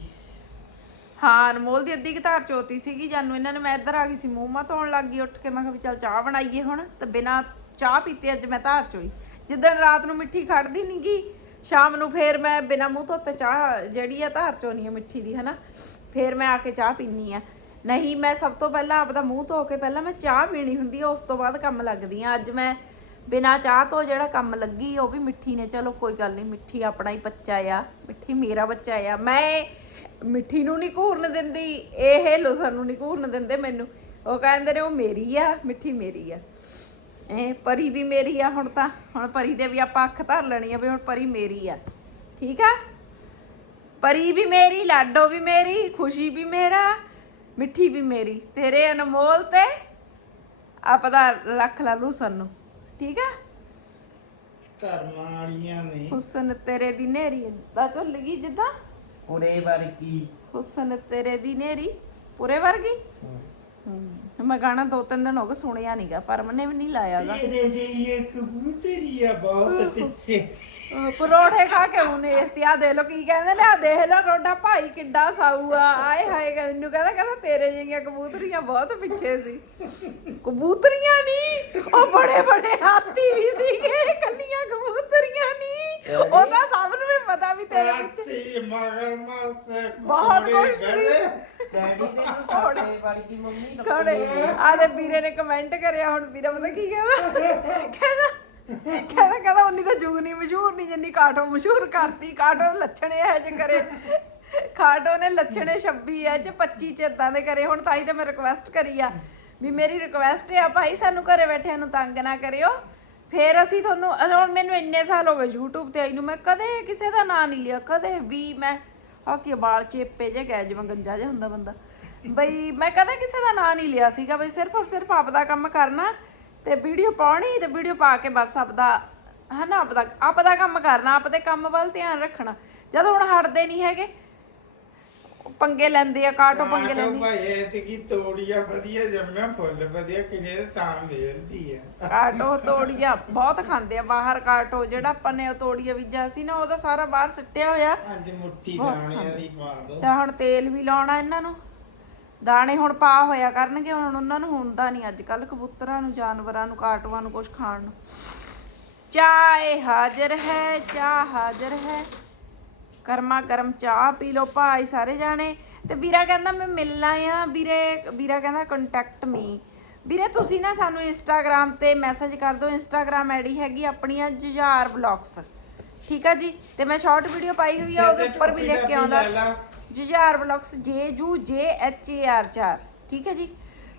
ਹਾਂ, ਅਨਮੋਲ ਦੀ ਅੱਧੀ ਧਾਰ ਚੋਤੀ ਸੀਗੀ, ਜਾਨੂੰ ਇਹਨਾਂ ਨੇ, ਮੈਂ ਇੱਧਰ ਆ ਗਈ ਸੀ, ਮੂੰਹ ਮਾ ਧੋਣ ਲੱਗ ਗਈ, ਉੱਠ ਕੇ ਮੈਂ ਕਿਹਾ ਵੀ ਚੱਲ ਚਾਹ ਬਣਾਈਏ ਹੁਣ, ਤੇ ਬਿਨਾ ਚਾਹ ਪੀਤੇ ਅੱਜ ਮੈਂ ਧਾਰ ਚੋਈ। ਜਿੱਦਣ ਰਾਤ ਨੂੰ ਮਿੱਠੀ ਖੜਦੀ ਨੀ ਗੀ, ਸ਼ਾਮ ਨੂੰ ਫੇਰ ਮੈਂ ਬਿਨਾ ਮੂੰਹ ਧੋਤੇ ਚਾਹ, ਜਿਹੜੀ ਆ ਧਾਰ ਚੋਣੀ ਆ ਮਿੱਠੀ ਦੀ, ਹਨਾ, ਫੇਰ ਮੈਂ ਆ ਕੇ ਚਾਹ ਪੀਨੀ ਆ। ਨਹੀਂ, ਮੈਂ ਸਭ ਤੋਂ ਪਹਿਲਾਂ ਆਪਦਾ ਮੂੰਹ ਧੋ ਕੇ ਪਹਿਲਾਂ ਮੈਂ ਚਾਹ ਪੀਣੀ ਹੁੰਦੀ ਆ, ਉਸ ਤੋਂ ਬਾਅਦ ਕੰਮ ਲੱਗਦੀ ਆ। ਅੱਜ ਮੈਂ ਬਿਨਾ ਚਾਹ ਤੋਂ ਜਿਹੜਾ ਕੰਮ ਲੱਗੀ, ਉਹ ਵੀ ਮਿੱਠੀ ਨੇ, ਚਲੋ ਕੋਈ ਗੱਲ ਨਹੀਂ ਮਿੱਠੀ ਆਪਣਾ ਹੀ ਬੱਚਾ ਆ, ਮਿੱਠੀ ਮੇਰਾ ਬੱਚਾ ਆ। ਮੈਂ ਮਿੱਠੀ ਨੂੰ ਨਹੀਂ ਘੂਰਨ ਦਿੰਦੀ ਇਹ ਲੁਸਨ ਨੂੰ ਨਹੀਂ ਘੂਰਨ ਦਿੰਦੇ ਮੈਨੂੰ। ਉਹ ਕਹਿੰਦੇ ਨੇ ਉਹ ਮੇਰੀ ਆ ਮਿੱਠੀ ਮੇਰੀ ਆ। ਇਹ ਪਰੀ ਵੀ ਮੇਰੀ ਆ ਹੁਣ ਤਾਂ। ਹੁਣ ਪਰੀ ਦੇ ਵੀ ਆਪਾਂ ਅੱਖ ਧਰ ਲੈਣੀ ਆ ਵੀ ਹੁਣ ਪਰੀ ਮੇਰੀ ਆ। ਠੀਕ ਆ? ਪਰੀ ਵੀ ਮੇਰੀ ਲਾਡੋ ਵੀ ਮੇਰੀ ਖੁਸ਼ੀ ਵੀ ਮੇਰਾ ਮਿੱਠੀ ਵੀ ਮੇਰੀ। ਤੇਰੇ ਅਨਮੋਲ ਤੇ ਆਪਦਾ ਰੱਖ ਲਾ ਲੂਸਨ ਨੂੰ ਠੀਕ ਆ? ਕਰਮਾਂ ਵਾਲੀਆਂ ਨੇ। ਹੁਸਨ ਤੇਰੇ ਦੀ ਨੇਰੀ ਏਦਾਂ ਝੁੱਲ ਗਈ ਜਿੱਦਾਂ। ਉਰੇ ਵਰਗੀ। ਹੁਸਨ ਤੇਰੇ ਦੀ ਨੇਰੀ ਪੂਰੇ ਵਰਗੀ? ਹੂੰ। ਮੈਂ ਗਾਣਾ ਦੋ ਤਿੰਨ ਦਿਨ ਹੋ ਗਏ ਸੁਣਿਆ ਨਹੀਂਗਾ ਪਰ ਮੈਨੇ ਵੀ ਨਹੀਂ ਲਾਇਆਗਾ ਇਹਦੇ ਜਿਹੀ ਇੱਕ ਕਬੂਤਰੀ ਆ ਬਹੁਤ ਪਿੱਛੇ। ਪਰੋਠੇ ਖਾ ਕੇ ਉਹਨੇ ਇਸ ਤੇ ਆ ਦੇ ਲੋ ਕੀ ਕਹਿੰਦੇ ਨੇ ਆ ਦੇਖ ਲੋ ਤੁਹਾਡਾ ਭਾਈ ਕਿੱਡਾ ਸਾਊ ਆ। ਆਏ ਹਾਏ ਗਾ ਮੈਨੂੰ ਕਹਿੰਦਾ ਕਹਿੰਦਾ ਤੇਰੇ ਜਿਹੀਆਂ ਕਬੂਤਰੀਆਂ ਬਹੁਤ ਪਿੱਛੇ ਸੀ। ਕਬੂਤਰੀਆਂ ਨਹੀਂ ਉਹ ਬੜੇ ਬੜੇ ਹਾਥੀ ਵੀ ਸੀਗੇ ਕੱਲੀਆਂ ਕਬੂਤਰੀਆਂ ਨਹੀਂ ਉਹ ਤਾਂ ਸਭ ਨੂੰ ਵੀ ਪਤਾ ਵੀ ਤੇਰੇ ਪਿੱਛੇ ਹਾਥੀ ਮਗਰਮੱਛ ਬਹੁਤ ਘੋੜੇ, ਕੁਛ ਸੀ। ਡੈਡੀ ਤੇ ਸਾਡੇ ਵਰਗੀ ਮੰਮੀ ਖੜੇ ਆਦੇ ਵੀਰੇ ਨੇ ਕਮੈਂਟ ਕਰਿਆ ਹੁਣ ਵੀਰਾ ਪਤਾ ਕੀ ਕਹਿੰਦਾ? ਕਹਿੰਦਾ ਕਹਿੰਦਾ ਕਹਿੰਦਾ ਉਨੀ ਤਾਂ ਜੁਗਨੀ ਮਸ਼ਹੂਰ ਨਹੀਂ ਜਿੰਨੀ ਕਾਟੋ ਮਸ਼ਹੂਰ ਕਰਤੀ। ਕਾਟੋ ਲੱਛਣੇ ਇਹ ਜੇ ਕਰੇ। ਕਾਟੋ ਨੇ ਲੱਛਣੇ 26 ਐ ਚ 25 ਚ ਇਦਾਂ ਦੇ ਕਰੇ। ਹੁਣ ਤਾਂ ਹੀ ਤੇ ਮੈਂ ਰਿਕੁਐਸਟ ਕਰੀ ਆ ਵੀ ਮੇਰੀ ਰਿਕੁਐਸਟ ਆ ਭਾਈ ਸਾਨੂੰ ਘਰੇ ਬੈਠਿਆਂ ਨੂੰ ਤੰਗ ਨਾ ਕਰਿਓ। ਫੇਰ ਅਸੀਂ ਤੁਹਾਨੂੰ, ਅਹ ਹੁਣ ਮੈਨੂੰ ਇੰਨੇ ਸਾਲ ਹੋ ਗਏ YouTube ਤੇ ਆਈ ਨੂੰ, ਮੈਂ ਕਦੇ ਕਿਸੇ ਦਾ ਨਾਂ ਨਹੀਂ ਲਿਆ, ਕਦੇ ਵੀ ਮੈਂ ਆ ਕੀ ਚੇਪੇ ਜੇ ਗਏ, ਜਿਵੇਂ ਗੰਜਾ ਜਿਹਾ ਹੁੰਦਾ ਬੰਦਾ। ਬਈ ਮੈਂ ਕਦੇ ਕਿਸੇ ਦਾ ਨਾਂ ਨਹੀਂ ਲਿਆ ਸੀਗਾ, ਬਈ ਸਿਰਫ ਔਰ ਸਿਰਫ ਆਪਦਾ ਕੰਮ ਕਰਨਾ ਤੇ ਵੀਡੀਓ ਪਾਉਣੀ ਤੇ ਵੀਡੀਓ ਪਾ ਕੇ ਬਸ ਆਪਦਾ ਹਨਾ ਆਪਦਾ ਆਪਦਾ ਕੰਮ ਕਰਨਾ ਆਪਦੇ ਕੰਮ ਵੱਲ ਧਿਆਨ ਰੱਖਣਾ। ਜਦੋਂ ਹੁਣ ਹਟਦੇ ਨਹੀਂ ਹੈਗੇ ਪੰਗੇ ਲੈਂਦੇ ਆ ਕਾਟੋ ਪੰਗੇ ਲੈਂਦੇ? ਭਾਈ ਇਹ ਤੇ ਕੀ ਤੋੜੀਆ ਵਧੀਆ ਜੰਮਿਆ ਫੁੱਲ ਵਧੀਆ ਕਿਨੇ ਤੇ ਤਾਂ ਮੇਲਦੀ ਆ। ਕਾਟੋ ਤੋੜੀਆ? ਬਹੁਤ ਖਾਂਦੇ ਆ ਬਾਹਰ ਕਾਟੋ ਜਿਹੜਾ ਆਪਾਂ ਨੇ ਉਹ ਤੋੜੀਆ ਬੀਜਿਆ ਸੀ ਨਾ ਉਹਦਾ ਸਾਰਾ ਬਾਹਰ ਸਿੱਟਿਆ ਹੋਇਆ। ਅੱਜ ਮੁੱਠੀ ਦਾਣਿਆਂ ਦੀ ਪਾ ਦੋ। ਤੇ ਹੁਣ ਤੇਲ ਵੀ ਲਾਉਣਾ ਇਹਨਾਂ ਨੂੰ। ਦਾਣੇ ਹੁਣ ਪਾ ਹੋਇਆ ਕਰਨਗੇ ਹੁਣ ਉਹਨਾਂ ਨੂੰ ਹੁੰਦਾ ਨਹੀਂ ਅੱਜ ਕੱਲ ਕਬੂਤਰਾਂ ਨੂੰ ਜਾਨਵਰਾਂ ਨੂੰ ਕਾਟੂਆਂ ਨੂੰ ਕੁਝ ਖਾਣ ਨੂੰ। ਚਾਹ ਹਾਜ਼ਰ ਹੈ ਚਾਹ ਹਾਜ਼ਰ ਹੈ। ਕਰਮਾ ਕਰਮ, ਚਾਹ ਪੀ ਲਓ ਭਾਈ ਸਾਰੇ ਜਾਣੇ। ਤੇ ਵੀਰਾ ਕਹਿੰਦਾ, ਮੈਂ ਮਿਲਣਾ ਆ। ਵੀਰੇ, ਵੀਰਾ ਕਹਿੰਦਾ ਕੰਟੈਕਟ ਮੀ ਵੀਰੇ, ਤੁਸੀਂ ਨਾ ਸਾਨੂੰ ਇੰਸਟਾਗ੍ਰam ਤੇ ਮੈਸੇਜ ਕਰ ਦਿਓ। ਇੰਸਟਾਗ੍ਰam ਆਈਡੀ ਹੈਗੀ ਆਪਣੀਆਂ ਜੁਝਾਰ ਬਲੌਗਸ ਠੀਕ ਆ ਜੀ? ਤੇ ਮੈਂ ਸ਼ਾਰਟ ਵੀਡੀਓ ਪਾਈ ਹੋਈ ਆ, ਉਹਦੇ ਉੱਪਰ ਵੀ ਲਿਖ ਕੇ ਆਉਂਦਾ। ਜੁਝਾਰ ਵਲੌਗਸ ਜੇ ਜੂ ਜੇ ਐਚ ਏ ਆਰ 4 ਠੀਕ ਹੈ ਜੀ?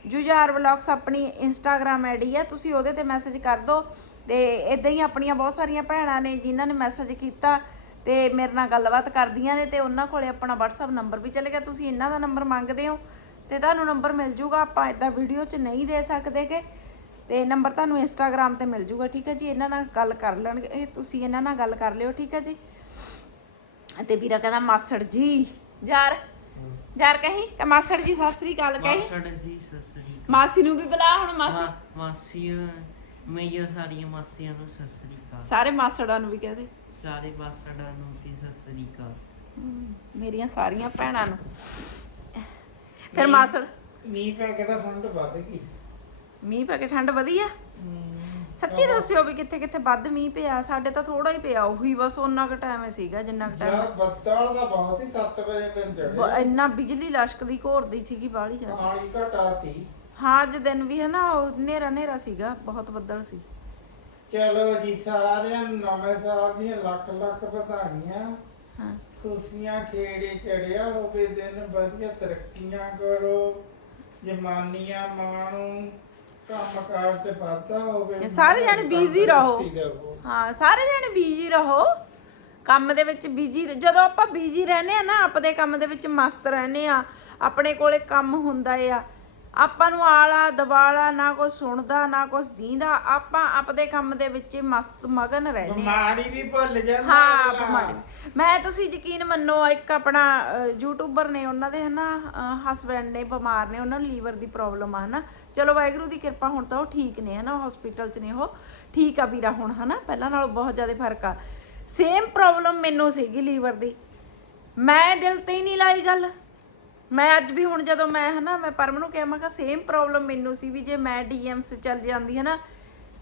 ਜੁਝਾਰ ਵਲੌਗਸ ਆਪਣੀ ਇੰਸਟਾਗ੍ਰam ਆਈਡੀ ਆ। ਤੁਸੀਂ ਉਹਦੇ ਤੇ ਮੈਸੇਜ ਕਰ ਦਿਓ। ਤੇ ਇਦਾਂ ਹੀ ਆਪਣੀਆਂ ਬਹੁਤ ਸਾਰੀਆਂ ਭੈਣਾਂ ਨੇ ਜਿਨ੍ਹਾਂ ਨੇ ਮੈਸੇਜ ਕੀਤਾ। ਤੇ ਮੇਰੇ ਨਾਲ ਗੱਲਬਾਤ ਕਰਦੀਆਂ ਨੇ ਤੇ ਉਹਨਾਂ ਕੋਲੇ ਆਪਣਾ WhatsApp ਨੰਬਰ ਵੀ ਚੱਲ ਗਿਆ। ਤੁਸੀਂ ਇਹਨਾਂ ਦਾ ਨੰਬਰ ਮੰਗਦੇ ਹੋ ਤੇ ਤੁਹਾਨੂੰ ਨੰਬਰ ਮਿਲ ਜੂਗਾ। ਆਪਾਂ ਇਦਾਂ ਵੀਡੀਓ 'ਚ ਨਹੀਂ ਦੇ ਸਕਦੇਗੇ ਤੇ ਨੰਬਰ ਤੁਹਾਨੂੰ ਇੰਸਟਾਗ੍ਰam ਤੇ ਮਿਲ ਜੂਗਾ ਠੀਕ ਹੈ ਜੀ? ਇਹਨਾਂ ਨਾਲ ਗੱਲ ਕਰ ਲੈਣਗੇ। ਇਹ ਤੁਸੀਂ ਇਹਨਾਂ ਨਾਲ ਗੱਲ ਕਰ ਲਿਓ ਠੀਕ ਹੈ ਜੀ? ਤੇ ਵੀਰਾ ਕਹਿੰਦਾ ਮਾਸੜ ਜੀ ਯਾਰ ਯਾਰ ਕਹੀਂ? ਤੇ ਮਾਸੜ ਜੀ ਸਤਿ ਸ੍ਰੀ ਅਕਾਲ ਕਹੀਂ? ਮਾਸੜ ਜੀ ਸਸਰੀ ਮਾਸੀ ਨੂੰ ਵੀ ਬੁਲਾ ਹੁਣ ਮਾਸੀ। ਮਾਸੀ ਮਈਆ ਸਾਰੀਆਂ ਮਾਸੀਆਂ ਨੂੰ ਸਸਰੀ ਕਾ ਸਾਰੇ ਮਾਸੜਾਂ ਨੂੰ ਵੀ ਕਹਦੇ ਸਾਰੇ ਬਾਸੜਾਂ ਨੂੰ ਤੇ ਸਸਰੀ ਕਾ ਮੇਰੀਆਂ ਸਾਰੀਆਂ ਭੈਣਾਂ ਨੂੰ। ਫਿਰ ਮਾਸੜ? ਮੀਂਹ ਪੈ ਕੇ ਤਾਂ ਠੰਡ ਵੱਧ ਗਈ। ਮੀਂਹ ਪੈ ਕੇ ਠੰਡ ਵਧੀ ਆ? ਸੱਚੀ ਦੱਸਿਓ ਵੀ ਕਿੱਥੇ ਕਿੱਥੇ ਵੱਧ ਮੀਂਹ ਪਿਆ। ਸਾਡੇ ਤਾਂ ਥੋੜਾ ਹੀ ਪਿਆ ਉਹੀ ਬਸ ਉਹਨਾਂ ਕੁ ਟਾਈਮ ਸੀਗਾ ਜਿੰਨਾ ਕੁ ਯਾਰ ਟਾਈਮ ਬੱਦਲ ਦਾ ਬਹੁਤ ਹੀ 7 ਵਜੇ ਦਿਨ ਚੜਿਆ ਇੰਨਾ ਬਿਜਲੀ ਲਸ਼ਕਦੀ ਘੋਰਦੀ ਸੀਗੀ ਬਾਹਲੀ ਜ਼ਿਆਦਾ। ਪਾਣੀ ਘਟਾਤੀ ਹਾਂ ਅੱਜ ਦਿਨ ਵੀ ਹੈ ਨਾ ਉਹ ਹਨੇਰਾ ਹਨੇਰਾ ਸੀਗਾ ਬਹੁਤ ਬੱਦਲ ਸੀ। ਚਲੋ ਜੀ ਸਾਰਿਆਂ ਨੂੰ ਨਵੇਂ ਸਾਲ ਦੀਆਂ ਲੱਖ ਲੱਖ ਵਧਾਈਆਂ ਹਾਂ ਖੁਸ਼ੀਆਂ ਖੇੜੇ ਚੜਿਆ ਹੋਵੇ ਦਿਨ ਵਧੀਆ ਤਰੱਕੀਆਂ ਕਰੋ ਜਮਾਨੀਆਂ ਮਾਣੋ ਕੰਮਕਾਰ ਤੇ ਵਾਧਾ ਹੋਵੇ ਸਾਰੇ ਜਾਣੇ ਰਹੋ। ਤੰਦਰੁਸਤੀ ਰਹੋ। ਹਾਂ ਸਾਰੇ ਜਣੇ ਬੀਜੀ ਰਹੋ ਕੰਮ ਦੇ ਵਿੱਚ ਬੀਜੀ ਜਦੋਂ ਆਪਾਂ ਬੀਜੀ ਰਹਨੇ ਆ ਨਾ ਆਪਦੇ ਕੰਮ ਦੇ ਵਿੱਚ ਮਸਤ ਰਹਨੇ ਆ ਆਪਣੇ ਕੋਲੇ ਕੰਮ ਹੁੰਦਾ ਆ ਆਪਾਂ ਨੂੰ ਆਲਾ ਦਵਾਲਾ ਨਾ ਕੋਈ ਸੁਣਦਾ ਨਾ ਕੁਛ ਦੀਂਦਾ ਆਪਾਂ ਆਪਦੇ ਕੰਮ ਦੇ ਵਿੱਚ ਹੀ ਮਸਤ ਮਗਨ ਰਹਿੰਦੇ ਆ ਬਿਮਾਰੀ ਵੀ ਭੁੱਲ ਜਾਂਦਾ ਹਾਂ। ਬਿਮਾਰੀ। ਮੈਂ ਤੁਸੀਂ ਯਕੀਨ ਮੰਨੋ ਇੱਕ ਆਪਣਾ ਯੂਟਿਊਬਰ ਨੇ ਉਹਨਾਂ ਦੇ ਹਨਾ ਹਸਬੰਡ ਨੇ ਬਿਮਾਰ ਨੇ ਉਹਨਾਂ ਨੂੰ ਲੀਵਰ ਦੀ ਪ੍ਰੋਬਲਮ ਆ ਹਨਾ। ਚਲੋ ਵਾਹਿਗੁਰੂ ਦੀ ਕਿਰਪਾ ਹੁਣ ਤਾਂ ਉਹ ਠੀਕ ਨੇ ਹਨਾ ਹਸਪੀਟਲ 'ਚ ਨੇ ਉਹ। ਠੀਕ ਆ ਵੀਰਾ ਹੁਣ ਹਨਾ। ਪਹਿਲਾਂ ਨਾਲੋਂ ਬਹੁਤ ਜ਼ਿਆਦਾ ਫ਼ਰਕ ਆ। ਸੇਮ ਪ੍ਰੋਬਲਮ ਮੈਨੂੰ ਸੀਗੀ ਲੀਵਰ ਦੀ। ਮੈਂ ਦਿਲ ਤੇ ਹੀ ਨਹੀਂ ਲਾਈ ਗੱਲ। ਮੈਂ ਅੱਜ ਵੀ ਹੁਣ ਜਦੋਂ ਮੈਂ ਹਨਾ ਮੈਂ ਪਰਮ ਨੂੰ ਕਿਹਾ ਮੈਂ ਕਿਹਾ ਸੇਮ ਪ੍ਰੋਬਲਮ ਮੈਨੂੰ ਸੀ ਵੀ ਜੇ ਮੈਂ ਡੀਐਮਸੀ ਚੱਲ ਜਾਂਦੀ ਹਨਾ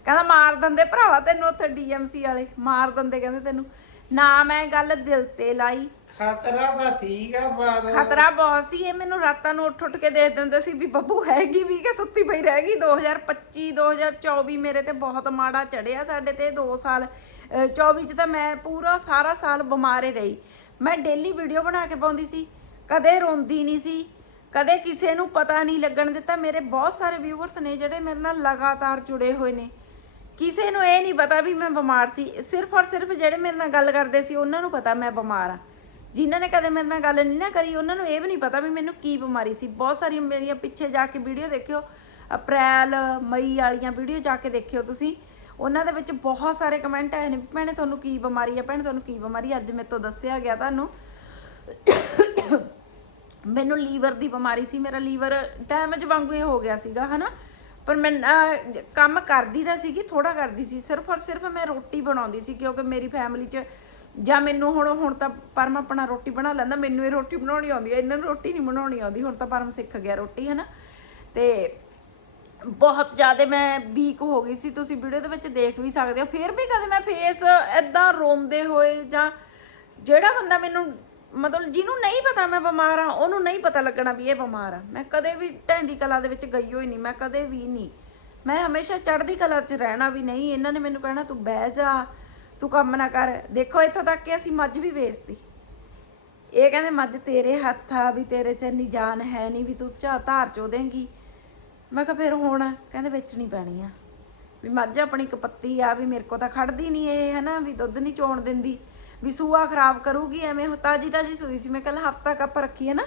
ਕਹਿੰਦਾ ਮਾਰ ਦਿੰਦੇ ਭਰਾਵਾ ਤੈਨੂੰ ਉੱਥੇ ਡੀਐਮਸੀ ਵਾਲੇ ਮਾਰ ਦਿੰਦੇ ਕਹਿੰਦੇ ਤੈਨੂੰ। ਨਾ ਮੈਂ ਗੱਲ ਦਿਲ ਤੇ ਲਾਈ। ਖਤਰਾ ਤਾਂ ਠੀਕ ਆ ਪਰ ਖਤਰਾ ਬਹੁਤ ਸੀ ਇਹ ਮੈਨੂੰ ਰਾਤਾਂ ਨੂੰ ਉੱਠ ਉੱਠ ਕੇ ਦੇਖ ਦਿੰਦੇ ਸੀ ਵੀ ਬੱਬੂ ਹੈਗੀ ਵੀ ਕਿ ਸੁੱਤੀ ਪਈ ਰਹਿ ਗਈ। 2025 2024 ਮੇਰੇ ਤੇ ਬਹੁਤ ਮਾੜਾ ਚੜਿਆ ਸਾਡੇ ਤੇ 2 ਸਾਲ ਅਹ 24 ਚ ਤਾਂ ਮੈਂ ਪੂਰਾ ਸਾਰਾ ਸਾਲ ਬਿਮਾਰੇ ਰਹੀ। ਮੈਂ ਡੇਲੀ ਵੀਡੀਓ ਬਣਾ ਕੇ ਪਾਉਂਦੀ ਸੀ। ਕਦੇ ਰੋਂਦੀ ਨਹੀਂ ਸੀ, ਕਦੇ ਕਿਸੇ ਨੂੰ ਪਤਾ ਨਹੀਂ ਲੱਗਣ ਦਿੱਤਾ। ਮੇਰੇ ਬਹੁਤ ਸਾਰੇ ਵਿਊਅਰਸ ਨੇ ਜਿਹੜੇ ਮੇਰੇ ਨਾਲ ਲਗਾਤਾਰ ਜੁੜੇ ਹੋਏ ਨੇ। ਕਿਸੇ ਨੂੰ ਇਹ ਨਹੀਂ ਪਤਾ ਵੀ ਮੈਂ ਬਿਮਾਰ ਸੀ। ਸਿਰਫ ਔਰ ਸਿਰਫ ਜਿਹੜੇ ਮੇਰੇ ਨਾਲ ਗੱਲ ਕਰਦੇ ਸੀ, ਉਹਨਾਂ ਨੂੰ ਪਤਾ ਮੈਂ ਬਿਮਾਰ ਆ। ਜਿਨ੍ਹਾਂ ਨੇ ਕਦੇ ਮੇਰੇ ਨਾਲ ਗੱਲ ਨਹੀਂ ਨਾ ਕਰੀ, ਉਹਨਾਂ ਨੂੰ ਇਹ ਵੀ ਨਹੀਂ ਪਤਾ ਵੀ ਮੈਨੂੰ ਕੀ ਬਿਮਾਰੀ ਸੀ। ਬਹੁਤ ਸਾਰੀਆਂ ਮੇਰੀਆਂ ਪਿੱਛੇ ਜਾ ਕੇ ਵੀਡੀਓ ਦੇਖਿਓ। ਅਪ੍ਰੈਲ, ਮਈ ਵਾਲੀਆਂ ਵੀਡੀਓ ਜਾ ਕੇ ਦੇਖਿਓ ਤੁਸੀਂ। ਉਹਨਾਂ ਦੇ ਵਿੱਚ ਬਹੁਤ ਸਾਰੇ ਕਮੈਂਟ ਆਏ ਨੇ ਵੀ ਭੈਣੇ, ਤੁਹਾਨੂੰ ਕੀ ਬਿਮਾਰੀ ਹੈ ਭੈਣੇ, ਤੁਹਾਨੂੰ ਕੀ ਬਿਮਾਰੀ ਅੱਜ ਮੇਰੇ ਤੋਂ ਦੱਸਿਆ ਗਿਆ ਤੁਹਾਨੂੰ। ਮੈਨੂੰ ਲੀਵਰ ਦੀ ਬਿਮਾਰੀ ਸੀ, ਮੇਰਾ ਲੀਵਰ ਡੈਮੇਜ ਵਾਂਗੂ ਹੀ ਹੋ ਗਿਆ ਸੀਗਾ, ਹਨਾ? ਪਰ ਮੈਂ ਕੰਮ ਕਰਦੀ ਤਾਂ ਸੀਗੀ ਥੋੜਾ ਕਰਦੀ ਸੀ, ਸਿਰਫ ਔਰ ਸਿਰਫ ਮੈਂ ਰੋਟੀ ਬਣਾਉਂਦੀ ਸੀ, ਕਿਉਂਕਿ ਮੇਰੀ ਫੈਮਿਲੀ 'ਚ ਜਾਂ ਮੈਨੂੰ ਹੁਣ ਹੁਣ ਤਾਂ ਪਰਮ ਆਪਣਾ ਰੋਟੀ ਬਣਾ ਲੈਂਦਾ, ਮੈਨੂੰ ਇਹ ਰੋਟੀ ਬਣਾਉਣੀ ਆਉਂਦੀ ਹੈ, ਇਹਨਾਂ ਨੂੰ ਰੋਟੀ ਨਹੀਂ ਬਣਾਉਣੀ ਆਉਂਦੀ, ਹੁਣ ਤਾਂ ਪਰਮ ਸਿੱਖ ਗਿਆ ਰੋਟੀ ਹੈ ਨਾ ਤੇ ਬਹੁਤ ਜ਼ਿਆਦਾ ਮੈਂ ਵੀਕ ਹੋ ਗਈ ਸੀ, ਤੁਸੀਂ ਵੀਡੀਓ ਦੇ ਵਿੱਚ ਦੇਖ ਵੀ ਸਕਦੇ ਹੋ, ਫਿਰ ਵੀ ਕਦੇ ਮੈਂ ਫੇਸ ਐਦਾਂ ਰੋਂਦੇ ਹੋਏ ਜਾਂ ਜਿਹੜਾ ਬੰਦਾ ਮੈਨੂੰ ਮਤਲਬ ਜਿਹਨੂੰ ਨਹੀਂ ਪਤਾ ਮੈਂ ਬਿਮਾਰ ਆ ਉਹਨੂੰ ਨਹੀਂ ਪਤਾ ਲੱਗਣਾ ਵੀ ਇਹ ਬਿਮਾਰ ਆ। ਮੈਂ ਕਦੇ ਵੀ ਢੈਂਦੀ ਕਲਾ ਦੇ ਵਿੱਚ ਗਈ ਹੋਈ ਨਹੀਂ ਮੈਂ ਕਦੇ ਵੀ ਨਹੀਂ ਮੈਂ ਹਮੇਸ਼ਾ ਚੜ੍ਹਦੀ ਕਲਾ 'ਚ ਰਹਿਣਾ ਵੀ ਨਹੀਂ, ਇਹਨਾਂ ਨੇ ਮੈਨੂੰ ਕਹਿਣਾ ਤੂੰ ਬਹਿ ਜਾ, ਤੂੰ ਕੰਮ ਨਾ ਕਰ। ਦੇਖੋ, ਇੱਥੋਂ ਤੱਕ ਕਿ ਅਸੀਂ ਮੱਝ ਵੀ ਵੇਚਤੀ। ਇਹ ਕਹਿੰਦੇ ਮੱਝ ਤੇਰੇ ਹੱਥ ਆ ਵੀ ਤੇਰੇ 'ਚ ਇੰਨੀ ਜਾਨ ਹੈ ਨਹੀਂ ਵੀ ਤੂੰ ਝਾ ਧਾਰ ਚੋ ਦੇਂਗੀ ਮੈਂ ਕਿਹਾ, ਫਿਰ ਹੁਣ? ਕਹਿੰਦੇ, ਵੇਚਣੀ ਪੈਣੀ ਆ। ਵੀ ਮੱਝ ਆਪਣੀ ਇੱਕ ਪੱਤੀ ਆ, ਵੀ ਮੇਰੇ ਕੋ ਤਾਂ ਖੜਦੀ ਨਹੀਂ ਇਹ, ਹਨਾ, ਵੀ ਦੁੱਧ ਨਹੀਂ ਚੋਣ ਦਿੰਦੀ। ਵੀ ਸੂਆ ਖਰਾਬ ਕਰੂਗੀ ਐਵੇਂ ਤਾਜੀ ਤਾਜੀ ਸੂਈ ਸੀ ਮੈਂ ਕੱਲ ਹਫਤਾ ਕੱਪ ਰੱਖੀ ਹੈ ਨਾ।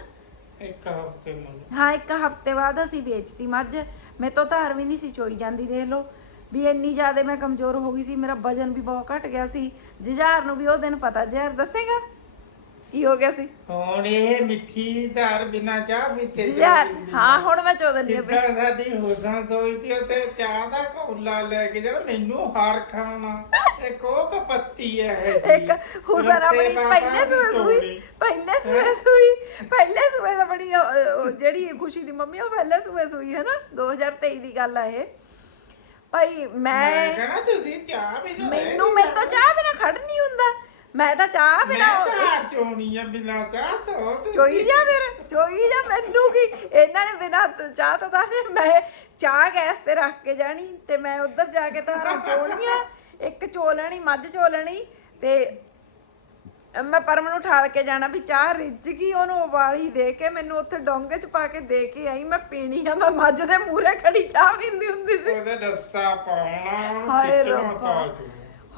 ਇੱਕ ਹਫ਼ਤੇ ਮੰਗ ਹਾਂ ਇੱਕ ਹਫ਼ਤੇ ਬਾਅਦ ਅਸੀਂ ਵੇਚਤੀ ਮੱਝ। ਮੇਰੇ ਤੋਂ ਧਾਰ ਵੀ ਨਹੀਂ ਸੀ ਚੋਈ ਜਾਂਦੀ ਦੇਖ ਲਓ। ਵੀ ਇੰਨੀ ਜ਼ਿਆਦਾ ਮੈਂ ਕਮਜ਼ੋਰ ਹੋ ਗਈ ਸੀ ਮੇਰਾ ਵਜਨ ਵੀ ਬਹੁਤ ਘਟ ਗਿਆ ਸੀ। ਜੁਝਾਰ ਨੂੰ ਵੀ ਉਹ ਦਿਨ ਪਤਾ ਜੁਝਾਰ ਦੱਸੇਗਾ? ਕੀ ਹੋ ਗਿਆ ਸੀ? ਹੁਣ ਇਹ ਮਿੱਠੀ ਧਾਰ ਬਿਨਾ ਚਾਹ ਪੀਤੇ ਜੁਝਾਰ ਹਾਂ ਹੁਣ ਮੈਂ ਚੋ ਦਿੰਦੀ ਆ ਬਈ। ਜਿੱਦਾਂ ਸਾਡੀ ਹੁਸਾਂ ਸੋਈਦੀ ਉੱਤੇ ਚਾਹ ਦਾ ਕੌਲਾ ਲੈ ਕੇ ਜਿਹੜਾ ਮੈਨੂੰ ਹਾਰ ਖਾਣਾ। ਇੱਕ ਉਹ ਕਪੱਤੀ ਹੈ ਇੱਕ ਹੁਸਨ ਆਪਣੀ ਪਹਿਲੇ ਸੂਏ ਸੂਈ ਪਹਿਲੇ ਸੂਏ ਸੂਈ ਪਹਿਲੇ ਸੂਏ ਦਾ ਬੜੀ ਉਹ- ਉਹ ਜਿਹੜੀ ਖੁਸ਼ੀ ਦੀ ਮੰਮੀ ਉਹ ਪਹਿਲੇ ਸੂਏ ਸੂਈ ਹੈ ਨਾ 2023 ਦੀ ਗੱਲ ਆ ਇਹ। ਭਾਈ ਮੈਂ ਮੈਂ ਕਹਣਾ ਤੁਸੀਂ ਚਾਹ ਵੀ ਨਾ ਮੈਨੂੰ ਮੇਰੇ ਤੋਂ ਚਾਹ ਬਿਨਾ ਖੜ ਨਹੀਂ ਹੁੰਦਾ। ਮੈਂ ਤਾਂ ਚਾਹ ਮੈਂ ਬਿਨਾ ਤਾਂ ਚੋਣੀ ਆ ਬਿਨਾ ਚਾਹ ਤੋਂ। ਚੋਈ ਜਾ ਫਿਰ ਚੋਈ ਜਾ ਮੈਨੂੰ ਕੀ? ਇਹਨਾਂ ਨੇ ਬਿਨਾ ਚਾਹ ਤੋਂ ਤਾਂ ਨਹੀਂ, ਮੈਂ ਚਾਹ ਗੈਸ ਤੇ ਰੱਖ ਕੇ ਜਾਣੀ ਤੇ ਮੈਂ ਉੱਧਰ ਜਾ ਕੇ ਧਾਰਾਂ ਚੋਣੀਆਂ ਇੱਕ ਚੋ ਲੈਣੀ ਮੱਝ ਚੋ ਲੈਣੀ ਤੇ ਮੈਂ ਪਰਮ ਨੂੰ ਠਾਲ ਕੇ ਜਾਣਾ ਵੀ ਚਾਹ ਰਿੱਝ ਗਈ ਉਹਨੂੰ ਉਬਾਲੀ ਦੇ ਕੇ ਮੈਨੂੰ ਉੱਥੇ ਡੋਂਗੇ ਚ ਪਾ ਕੇ ਦੇ ਕੇ ਆਈ। ਮੈਂ ਪੀਣੀ ਆ ਮੈਂ ਮੱਝ ਦੇ ਮੂਹਰੇ ਖੜੀ ਚਾਹ ਪੀਂਦੀ ਹੁੰਦੀ ਸੀ। ਉਹਦੇ ਰੱਸਾ ਪਾਉਣਾ ਹਾਏ ਖਿੱਚਣਾ ਰੱਬਾ।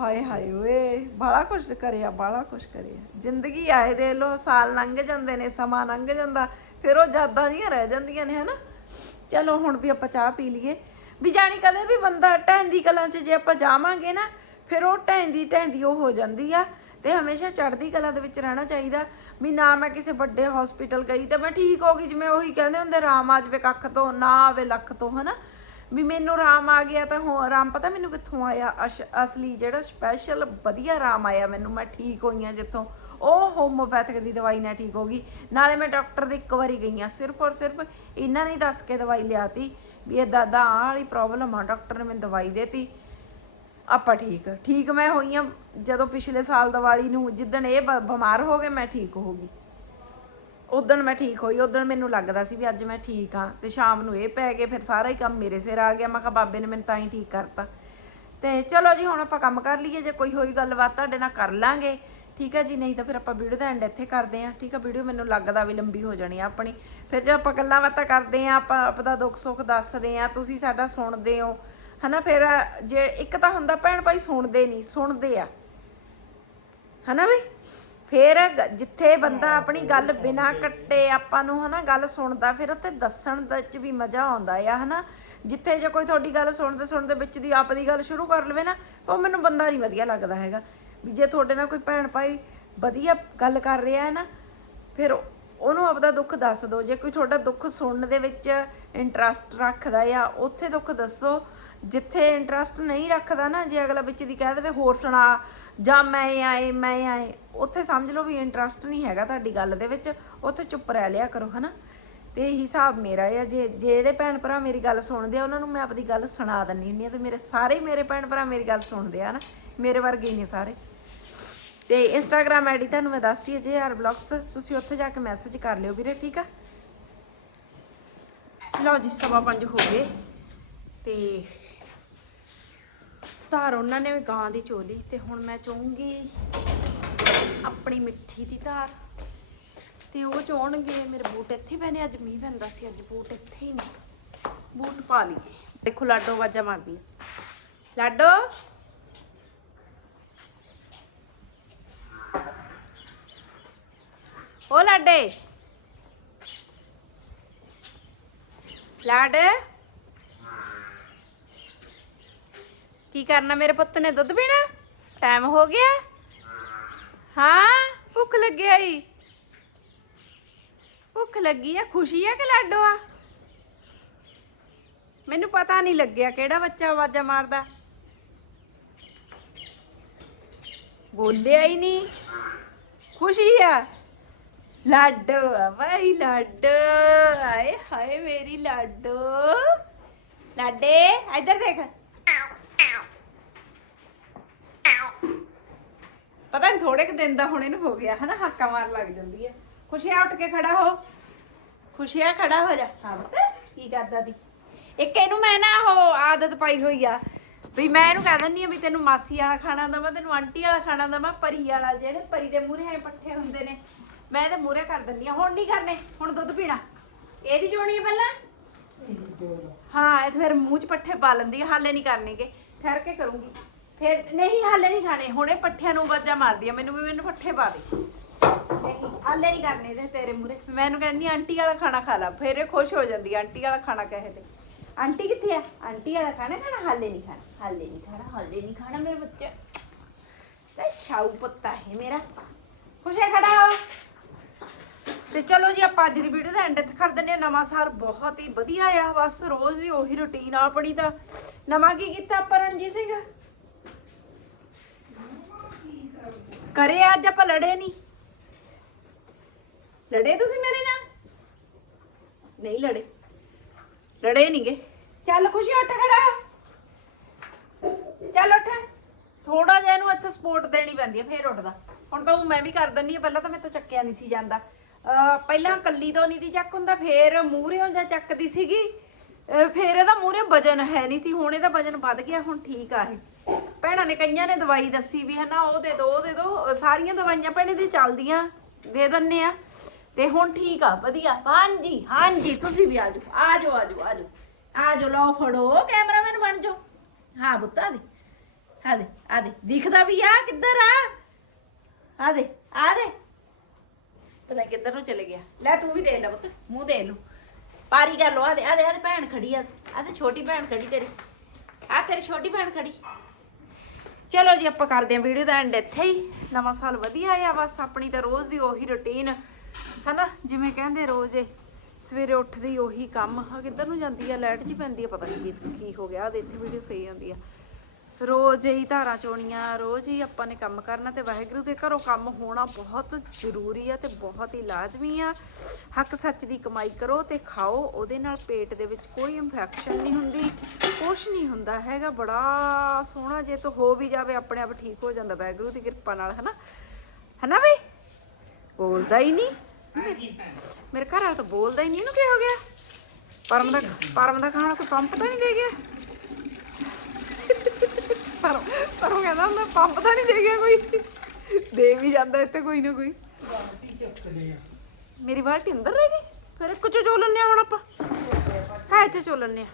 ਹਾਏ ਹਾਏ ਓਏ ਬਾਲਾ ਕੁਛ ਕਰਿਆ ਬਾਲਾ ਕੁਛ ਕਰਿਆ। ਜ਼ਿੰਦਗੀ ਆਏ ਦੇ ਲੋ, ਸਾਲ ਲੰਘ ਜਾਂਦੇ ਨੇ, ਸਮਾਂ ਲੰਘ ਜਾਂਦਾ, ਫਿਰ ਉਹ ਯਾਦਾਂ ਜੀਆਂ ਰਹਿ ਜਾਂਦੀਆਂ ਨੇ, ਹਨਾ? ਚਲੋ, ਹੁਣ ਵੀ ਆਪਾਂ ਚਾਹ ਪੀ ਲਈਏ। ਵੀ ਜਾਣੀ ਕਦੇ ਵੀ ਬੰਦਾ ਢਹਿੰਦੀ ਕਲਾਂ 'ਚ ਜੇ ਆਪਾਂ ਜਾਵਾਂਗੇ ਨਾ, ਫਿਰ ਉਹ ਢਹਿੰਦੀ ਢਹਿੰਦੀ ਉਹ ਹੋ ਜਾਂਦੀ ਆ। ਤੇ ਹਮੇਸ਼ਾ ਚੜ੍ਹਦੀ ਕਲਾ ਦੇ ਵਿੱਚ ਰਹਿਣਾ ਚਾਹੀਦਾ। ਵੀ ਨਾ ਮੈਂ ਕਿਸੇ ਵੱਡੇ ਹਸਪੀਟਲ ਗਈ ਤਾਂ ਮੈਂ ਠੀਕ ਹੋ ਗਈ, ਜਿਵੇਂ ਉਹੀ ਕਹਿੰਦੇ ਹੁੰਦੇ, ਰਾਮ ਆ ਜਾਵੇ ਕੱਖ ਤੋਂ, ਨਾ ਆਵੇ ਲੱਖ ਤੋਂ, ਹਨਾ? ਵੀ ਮੈਨੂੰ ਰਾਮ ਆ ਗਿਆ ਤਾਂ ਹੋ ਰਾਮ ਪਤਾ ਮੈਨੂੰ ਕਿੱਥੋਂ ਆਇਆ? ਅਸ਼- ਅਸਲੀ ਜਿਹੜਾ ਸਪੈਸ਼ਲ ਵਧੀਆ ਰਾਮ ਆਇਆ ਮੈਨੂੰ, ਮੈਂ ਠੀਕ ਹੋਈ ਆ ਜਿੱਥੋਂ। ਉਹ ਹੋਮੋਪੈਥਿਕ ਦੀ ਦਵਾਈ ਨਾਲ ਠੀਕ ਹੋ ਗਈ। ਨਾਲੇ ਮੈਂ ਡਾਕਟਰ ਦੇ ਇੱਕ ਵਾਰੀ ਗਈ ਆ, ਸਿਰਫ ਔਰ ਸਿਰਫ ਇਹਨਾਂ ਨੇ ਹੀ ਦੱਸ ਕੇ ਦਵਾਈ ਲਿਆਤੀ ਵੀ ਇਹ ਦਾਦਾ ਆਹ ਵਾਲੀ ਪ੍ਰੋਬਲਮ ਆ ਡਾਕਟਰ ਨੇ ਮੈਨੂੰ ਦਵਾਈ ਦੇਤੀ। ਆਪਾਂ ਠੀਕ ਠੀਕ ਮੈਂ ਹੋਈ ਆ ਜਦੋਂ ਪਿਛਲੇ ਸਾਲ ਦੀਵਾਲੀ ਨੂੰ ਜਿੱਦਣ ਇਹ ਬ- ਬਿਮਾਰ ਹੋ ਗਏ, ਮੈਂ ਠੀਕ ਹੋ ਗਈ। ਉਦੋਂ ਮੈਂ ਠੀਕ ਹੋਈ, ਉਦੋਂ ਮੈਨੂੰ ਲੱਗਦਾ ਸੀ ਵੀ ਅੱਜ ਮੈਂ ਠੀਕ ਆ ਤੇ ਸ਼ਾਮ ਨੂੰ ਇਹ ਪੈ ਗਏ, ਫਿਰ ਸਾਰਾ ਹੀ ਕੰਮ ਮੇਰੇ ਸਿਰ ਆ ਗਿਆ। ਮੈਂ ਕਿਹਾ, ਬਾਬੇ ਨੇ ਮੈਨੂੰ ਤਾਂ ਹੀ ਠੀਕ ਕਰਤਾ। ਤੇ ਚਲੋ ਜੀ, ਹੁਣ ਆਪਾਂ ਕੰਮ ਕਰ ਲਈਏ, ਜੇ ਕੋਈ ਹੋਈ ਗੱਲਬਾਤ ਤੁਹਾਡੇ ਨਾਲ ਕਰ ਲਾਂਗੇ। ਠੀਕ ਹੈ ਜੀ, ਨਹੀਂ ਤਾਂ ਫਿਰ ਆਪਾਂ ਵੀਡੀਓ ਦਾ ਐਂਡ ਇੱਥੇ ਕਰਦੇ ਆਂ ਠੀਕ ਹੈ, ਵੀਡੀਓ ਮੈਨੂੰ ਲੱਗਦਾ ਵੀ ਲੰਬੀ ਹੋ ਜਾਣੀ ਆ ਆਪਣੀ। ਫਿਰ ਜੇ ਆਪਾਂ ਗੱਲਾਂ ਬਾਤਾਂ ਕਰਦੇ ਆਂ ਆਪਾਂ ਆਪਦਾ ਦੁੱਖ ਸੁੱਖ ਦੱਸਦੇ ਆਂ ਤੁਸੀਂ ਸਾਡਾ ਸੁਣਦੇ ਹੋ। ਹਨਾ, ਫਿਰ ਜੇ ਇੱਕ ਤਾਂ ਹੁੰਦਾ, ਭੈਣ ਭਾਈ ਸੁਣਦੇ ਨਹੀਂ, ਸੁਣਦੇ ਆ। ਹਨਾ ਬਈ? ਫਿਰ ਗ- ਜਿੱਥੇ ਬੰਦਾ ਆਪਣੀ ਗੱਲ ਬਿਨਾ ਕੱਟੇ ਆਪਾਂ ਨੂੰ ਹਨਾ ਗੱਲ ਸੁਣਦਾ, ਫਿਰ ਉੱਥੇ ਦੱਸਣ ਦੇ ਚ ਵੀ ਮਜ਼ਾ ਆਉਂਦਾ ਆ, ਹਨਾ? ਜਿੱਥੇ ਜੇ ਕੋਈ ਤੁਹਾਡੀ ਗੱਲ ਸੁਣਦੇ ਸੁਣਦੇ ਵਿੱਚ ਦੀ ਆਪ ਦੀ ਗੱਲ ਸ਼ੁਰੂ ਕਰ ਲਵੇ ਨਾ, ਉਹ ਮੈਨੂੰ ਬੰਦਾ ਨਹੀਂ ਵਧੀਆ ਲੱਗਦਾ ਹੈਗਾ। ਵੀ ਜੇ ਤੁਹਾਡੇ ਨਾਲ ਕੋਈ ਭੈਣ ਭਾਈ ਵਧੀਆ ਗੱਲ ਕਰ ਰਿਹਾ ਹੈ ਨਾ, ਫਿਰ ਉਹਨੂੰ ਆਪਦਾ ਦੁੱਖ ਦੱਸ ਦਿਓ। ਜੇ ਕੋਈ ਤੁਹਾਡਾ ਦੁੱਖ ਸੁਣਨ ਦੇ ਵਿੱਚ ਇੰਟਰਸਟ ਰੱਖਦਾ ਆ, ਉੱਥੇ ਦੁੱਖ ਦੱਸੋ। ਜਿੱਥੇ ਇੰਟਰਸਟ ਨਹੀਂ ਰੱਖਦਾ ਨਾ, ਜੇ ਅਗਲਾ ਵਿੱਚ ਦੀ ਕਹਿ ਦੇਵੇ, ਹੋਰ ਸੁਣਾ ਜਾਂ ਮੈਂ ਆਏ ਮੈਂ ਆਏ, ਉੱਥੇ ਸਮਝ ਲਓ ਵੀ ਇੰਟਰਸਟ ਨਹੀਂ ਹੈਗਾ ਤੁਹਾਡੀ ਗੱਲ ਦੇ ਵਿੱਚ, ਉੱਥੇ ਚੁੱਪ ਰਹਿ ਲਿਆ ਕਰੋ, ਹਨਾ? ਤੇ ਇਹੀ ਹਿਸਾਬ ਮੇਰਾ ਆ, ਜੇ, ਜਿਹੜੇ ਭੈਣ ਭਰਾ ਮੇਰੀ ਗੱਲ ਸੁਣਦੇ ਆ, ਉਹਨਾਂ ਨੂੰ ਮੈਂ ਆਪਣੀ ਗੱਲ ਸੁਣਾ ਦਿੰਨੀ ਹੁੰਦੀ ਆ, ਤੇ ਮੇਰੇ ਸਾਰੇ ਮੇਰੇ ਭੈਣ ਭਰਾ ਮੇਰੀ ਗੱਲ ਸੁਣਦੇ ਆ ਨਾ ਮੇਰੇ ਵਰਗੇ ਹੀ ਨੇ ਸਾਰੇ। ਤੇ ਇੰਸਟਾਗ੍ਰam ਆਈਡੀ ਤੁਹਾਨੂੰ ਮੈਂ ਦੱਸਤੀ ਹੈ ਜੇ ਆਰ ਬਲੌਗਸ ਤੁਸੀਂ ਉੱਥੇ ਜਾ ਕੇ ਮੈਸੇਜ ਕਰ ਲਿਓ ਵੀਰੇ, ਠੀਕ ਆ? ਲਓ ਜੀ, ਸਵਾ ਪੰਜ ਹੋ ਗਏ। ਤੇ ਧਾਰ ਉਹਨਾਂ ਨੇ ਵੀ ਗਾਂ ਦੀ ਚੋਲੀ ਤੇ ਹੁਣ ਮੈਂ ਚਾਹੂੰਗੀ ਆਪਣੀ ਮਿੱਠੀ ਦੀ ਧਾਰ। ਤੇ ਉਹ ਚੋਣਗੇ ਮੇਰੇ ਬੂਟ ਇੱਥੇ ਹੀ ਅੱਜ ਮੀਂਹ ਪੈਂਦਾ ਸੀ, ਅੱਜ ਬੂਟ ਇੱਥੇ ਹੀ ਨਹੀਂ ਬੂਟ ਪਾ ਲਈਏ। ਦੇਖੋ ਲਾਡੋ ਆਵਾਜ਼ਾਂ ਮਾਰਦੀ ਲਾਡੋ! ਓ ਲਾਡੇ! ਲਾਡ! ਕੀ ਕਰਨਾ ਮੇਰੇ ਪੁੱਤ ਨੇ ਦੁੱਧ ਪੀਣਾ? ਟਾਈਮ ਹੋ ਗਿਆ। ਹਾਂ, ਭੁੱਖ ਲੱਗਿਆ ਈ ਭੁੱਖ ਲੱਗੀ ਆ, ਖੁਸ਼ੀ ਆ ਕਿ ਲਾਡੋ ਆ? ਮੈਨੂੰ ਪਤਾ ਨਹੀਂ ਲੱਗਿਆ ਕਿਹੜਾ ਬੱਚਾ ਆਵਾਜ਼ਾਂ ਮਾਰਦਾ। ਬੋਲਿਆ ਹੀ ਨਹੀਂ। ਖੁਸ਼ੀ ਆ। ਲਾਡੋ ਆ ਭਾਈ, ਲਾਡੋ। ਆਏ ਹਾਏ ਮੇਰੀ ਲਾਡੋ। ਲਾਡੇ, ਇੱਧਰ ਦੇਖ। ਪਤਾ ਨਹੀਂ ਥੋੜੇ ਕੁ ਦਿਨ ਦਾ ਹੁਣ ਇਹਨੂੰ ਹੋ ਗਿਆ ਹਨਾ ਹਾਕਾ ਮਾਰ ਲੱਗ ਜਾਂਦੀ ਹੈ। ਖੁਸ਼ੀਆ ਉੱਠ ਕੇ ਖੜਾ ਹੋ। ਖੁਸ਼ੀਆ ਖੜਾ ਹੋ ਜਾ। ਹਾਂ ਪਤਾ ਕੀ ਕਰਦਾ ਦੀ ਇੱਕ ਇਹਨੂੰ ਮੈਂ ਨਾ ਉਹ ਆਦਤ ਪਾਈ ਹੋਈ ਆ ਵੀ ਮੈਂ ਇਹਨੂੰ ਕਹਿ ਦਿੰਦੀ ਆ ਵੀ ਤੈਨੂੰ ਮਾਸੀ ਵਾਲਾ ਖਾਣਾ ਦਵਾਂ ਤੈਨੂੰ ਆਂਟੀ ਵਾਲਾ ਖਾਣਾ ਦਵਾਂ ਪਰੀ ਵਾਲਾ ਜਿਹੜੇ ਪਰੀ ਦੇ ਮੂਹਰੇ ਐ ਪੱਠੇ ਹੁੰਦੇ ਨੇ। ਮੈਂ ਇਹਦੇ ਮੂਹਰੇ ਕਰ ਦਿੰਦੀ ਆ ਹੁਣ ਨਹੀਂ ਕਰਨੇ ਹੁਣ ਦੁੱਧ ਪੀਣਾ। ਇਹਦੀ ਜੋਣੀ ਹੈ ਪਹਿਲਾਂ? ਹਾਂ ਇਹ ਤਾਂ ਫਿਰ ਮੂੰਹ 'ਚ ਪੱਠੇ ਪਾ ਲੈਂਦੀ ਆ ਹਾਲੇ ਨਹੀਂ ਕਰਨੇਗੇ। ਠਹਿਰ ਕੇ ਕਰੂੰਗੀ। ਫਿਰ ਨਹੀਂ ਹਾਲੇ ਨਹੀਂ ਖਾਣੇ। ਹੁਣੇ ਪੱਠਿਆਂ ਨੂੰ ਵਾਜਾ ਮਾਰਦੀ ਆ। ਮੈਨੂੰ ਵੀ ਮੈਨੂੰ ਪੱਠੇ ਪਾ ਦੇ। ਨਹੀਂ ਹਾਲੇ ਨਹੀਂ ਕਰਨੇ ਤੇ ਤੇਰੇ ਮੂਰੇ ਮੈਂ ਕਹਿੰਦੀ ਆਂਟੀ ਵਾਲਾ ਖਾਣਾ ਖਾ ਲਾ। ਫਿਰ ਇਹ ਖੁਸ਼ ਹੋ ਜਾਂਦੀ ਆ, ਆਂਟੀ ਵਾਲਾ ਖਾਣਾ ਕਹੇ ਤੇ। ਆਂਟੀ ਕਿੱਥੇ ਆ? ਆਂਟੀ ਵਾਲਾ ਖਾਣਾ ਖਾਣਾ ਹਾਲੇ ਨਹੀਂ ਖਾਣਾ। ਹਾਲੇ ਨਹੀਂ ਖਾਣਾ ਹਾਲੇ ਨਹੀਂ ਖਾਣਾ ਮੇਰੇ ਬੱਚੇ। ਤੇ ਸ਼ਾਉ ਪੱਤਾ ਹੈ ਮੇਰਾ। ਖੁਸ਼ ਹੈ ਖੜਾ ਹੋ? ਤੇ ਚਲੋ ਜੀ ਆਪਾਂ ਅੱਜ ਦੀ ਵੀਡੀਓ ਦਾ ਐਂਡ ਕਰ ਦਿੰਦੇ ਹਾਂ। ਨਵਾਂ ਸਾਲ ਬਹੁਤ ਹੀ ਵਧੀਆ ਆ। ਬਸ ਰੋਜ਼ ਹੀ ਉਹੀ ਰੁਟੀਨ ਆਪਣੀ ਤਾਂ। ਨਵਾਂ ਕੀ ਕੀਤਾ ਆਪਾਂ ਰਣਜੀਤ ਸਿੰਘ? ਕਰੇ ਅੱਜ ਆਪਾਂ ਲੜੇ ਨਹੀਂ ਲੜੇ ਤੁਸੀਂ ਮੇਰੇ ਨਾਲ? ਨਹੀਂ ਲੜੇ। ਲੜੇ ਨਹੀਂਗੇ ਚੱਲ ਖੁਸ਼ੀ ਉੱਠ ਖੜਾ ਹੋ। ਚੱਲ ਉੱਠ। ਥੋੜਾ ਜਿਹਾ ਇਹਨੂੰ ਇੱਥੇ ਸਪੋਰਟ ਦੇਣੀ ਪੈਂਦੀ ਹੈ ਫੇਰ ਉੱਠਦਾ। ਹੁਣ ਤਾਂ ਊਂ ਮੈਂ ਵੀ ਕਰ ਦਿੰਦੀ ਆ, ਪਹਿਲਾਂ ਤਾਂ ਮੇਰੇ ਤੋਂ ਚੱਕਿਆ ਨਹੀਂ ਸੀ ਜਾਂਦਾ। ਅਹ ਪਹਿਲਾਂ ਕੱਲੀ ਤੋਂ ਨਹੀਂ ਦੀ ਚੱਕ ਹੁੰਦਾ, ਫੇਰ ਮੂਹਰਿਓਂ ਜਾਂ ਚੱਕਦੀ ਸੀਗੀ। ਅਹ ਫੇਰ ਇਹਦਾ ਮੂਹਰੇ ਵਜਨ ਹੈ ਨਹੀਂ ਸੀ, ਹੁਣ ਇਹਦਾ ਵਜਨ ਵੱਧ ਗਿਆ, ਹੁਣ ਠੀਕ ਆ ਇਹ। ਭੈਣਾਂ ਨੇ ਕਈਆਂ ਨੇ ਦਵਾਈ ਦੱਸੀ ਵੀ ਹਨਾ, ਉਹ ਦੇ ਦੋ, ਉਹ ਦੇ ਦੋ ਸਾਰੀਆਂ ਦਵਾਈਆਂ ਭੈਣੇ ਦੀ ਚੱਲਦੀਆਂ, ਦੇ ਦਿੰਨੇ ਆ। ਤੇ ਹੁਣ ਠੀਕ ਆ, ਵਧੀਆ। ਹਾਂਜੀ ਹਾਂਜੀ, ਤੁਸੀਂ ਵੀ ਆਜੋ ਆਜੋ ਆਜੋ ਆਜੋ ਆਜੋ ਲਓ ਫੜੋ, ਕੈਮਰਾਮੈਨ ਬਣ ਜਾਓ। ਹਾਂ ਬੁੱਤਾ ਦੇ, ਆ ਦੇ ਆ ਦੇ। ਦਿਖਦਾ ਵੀ ਆ ਕਿੱਧਰ ਆ? ਆ ਦੇ ਆ ਦੇ। ਪਤਾ ਨੀ ਕਿੱਧਰ ਨੂੰ ਚਲੇ ਗਿਆ। ਲੈ ਤੂੰ ਵੀ ਦੇ ਲੈ ਪੁੱਤ, ਮੂੰਹ ਦੇ ਲੂ ਪਾਰੀ ਕਰ ਲੋ ਆ ਦੇ ਆ ਦੇ ਆ ਦੇ, ਭੈਣ ਖੜੀ ਆ। ਆ ਤੇ ਛੋਟੀ ਭੈਣ ਖੜੀ ਤੇਰੀ। ਆ, ਤੇਰੀ ਛੋਟੀ ਭੈਣ ਖੜੀ। ਚਲੋ ਜੀ ਆਪਾਂ ਕਰਦੇ ਹਾਂ ਵੀਡੀਓ ਦਾ ਐਂਡ ਇੱਥੇ ਹੀ। ਨਵਾਂ ਸਾਲ ਵਧੀਆ ਆ ਬਸ, ਆਪਣੀ ਤਾਂ ਰੋਜ਼ ਦੀ ਉਹੀ ਰੁਟੀਨ ਹਨਾ, ਜਿਵੇਂ ਕਹਿੰਦੇ ਰੋਜ਼ ਇਹ ਸਵੇਰੇ ਉੱਠਦੀ ਉਹੀ ਕੰਮ। ਆ ਕਿੱਧਰ ਨੂੰ ਜਾਂਦੀ ਆ? ਲਾਈਟ ਜੀ ਪੈਂਦੀ ਆ, ਪਤਾ ਨਹੀਂ ਕੀ ਹੋ ਗਿਆ ਉਹਦੇ ਇੱਥੇ ਵੀਡੀਓ ਸਹੀ ਆਉਂਦੀ ਆ। ਰੋਜ਼ ਹੀ ਧਾਰਾਂ ਚੋਣੀਆਂ, ਰੋਜ਼ ਹੀ ਆਪਾਂ ਨੇ ਕੰਮ ਕਰਨਾ ਤੇ ਵਾਹਿਗੁਰੂ ਦੇ ਘਰੋਂ ਕੰਮ ਹੋਣਾ ਬਹੁਤ ਜ਼ਰੂਰੀ ਆ ਤੇ ਬਹੁਤ ਹੀ ਲਾਜ਼ਮੀ ਆ। ਹੱਕ ਸੱਚ ਦੀ ਕਮਾਈ ਕਰੋ ਤੇ ਖਾਓ, ਉਹਦੇ ਨਾਲ ਪੇਟ ਦੇ ਵਿੱਚ ਕੋਈ ਇਨਫੈਕਸ਼ਨ ਨਹੀਂ ਹੁੰਦੀ, ਕੁਛ ਨਹੀਂ ਹੁੰਦਾ ਹੈਗਾ, ਬੜਾ ਸੋਹਣਾ ਜੇ ਤਾਂ ਹੋ ਵੀ ਜਾਵੇ, ਆਪਣੇ ਆਪ ਠੀਕ ਹੋ ਜਾਂਦਾ, ਵਾਹਿਗੁਰੂ ਦੀ ਕਿਰਪਾ ਨਾਲ, ਹਨਾ? ਹਨਾ ਬਈ? ਬੋਲਦਾ ਹੀ ਨਹੀਂ। ਮੇਰੇ ਘਰ ਵਾਲਾ ਤਾਂ ਬੋਲਦਾ ਹੀ ਨਹੀਂ, ਇਹਨੂੰ ਕੀ ਹੋ ਗਿਆ? ਪਰਮ ਦਾ ਪਰਮ ਦਾ ਖਾਣਾ ਕੋਈ ਪੰਪ ਤਾਂ ਨਹੀਂ ਦੇ ਗਿਆ? ਪਰ ਪਰ ਉਹ ਕਹਿੰਦਾ ਹੁੰਦਾ, ਪੰਪ ਤਾਂ ਨਹੀਂ ਦੇ ਗਿਆ ਕੋਈ। ਦੇ ਵੀ ਜਾਂਦਾ ਇੱਥੇ ਕੋਈ ਨਾ ਕੋਈ। ਮੇਰੀ ਬਾਲਟੀ ਅੰਦਰ ਰਹਿ ਗਈ? ਫਿਰ ਇੱਕ ਚੋ ਚੋ ਲੈਣੇ ਹੁਣ ਆਪਾਂ। ਹੈ, ਇੱਥੇ ਚੋ ਲੈਣੇ ਆ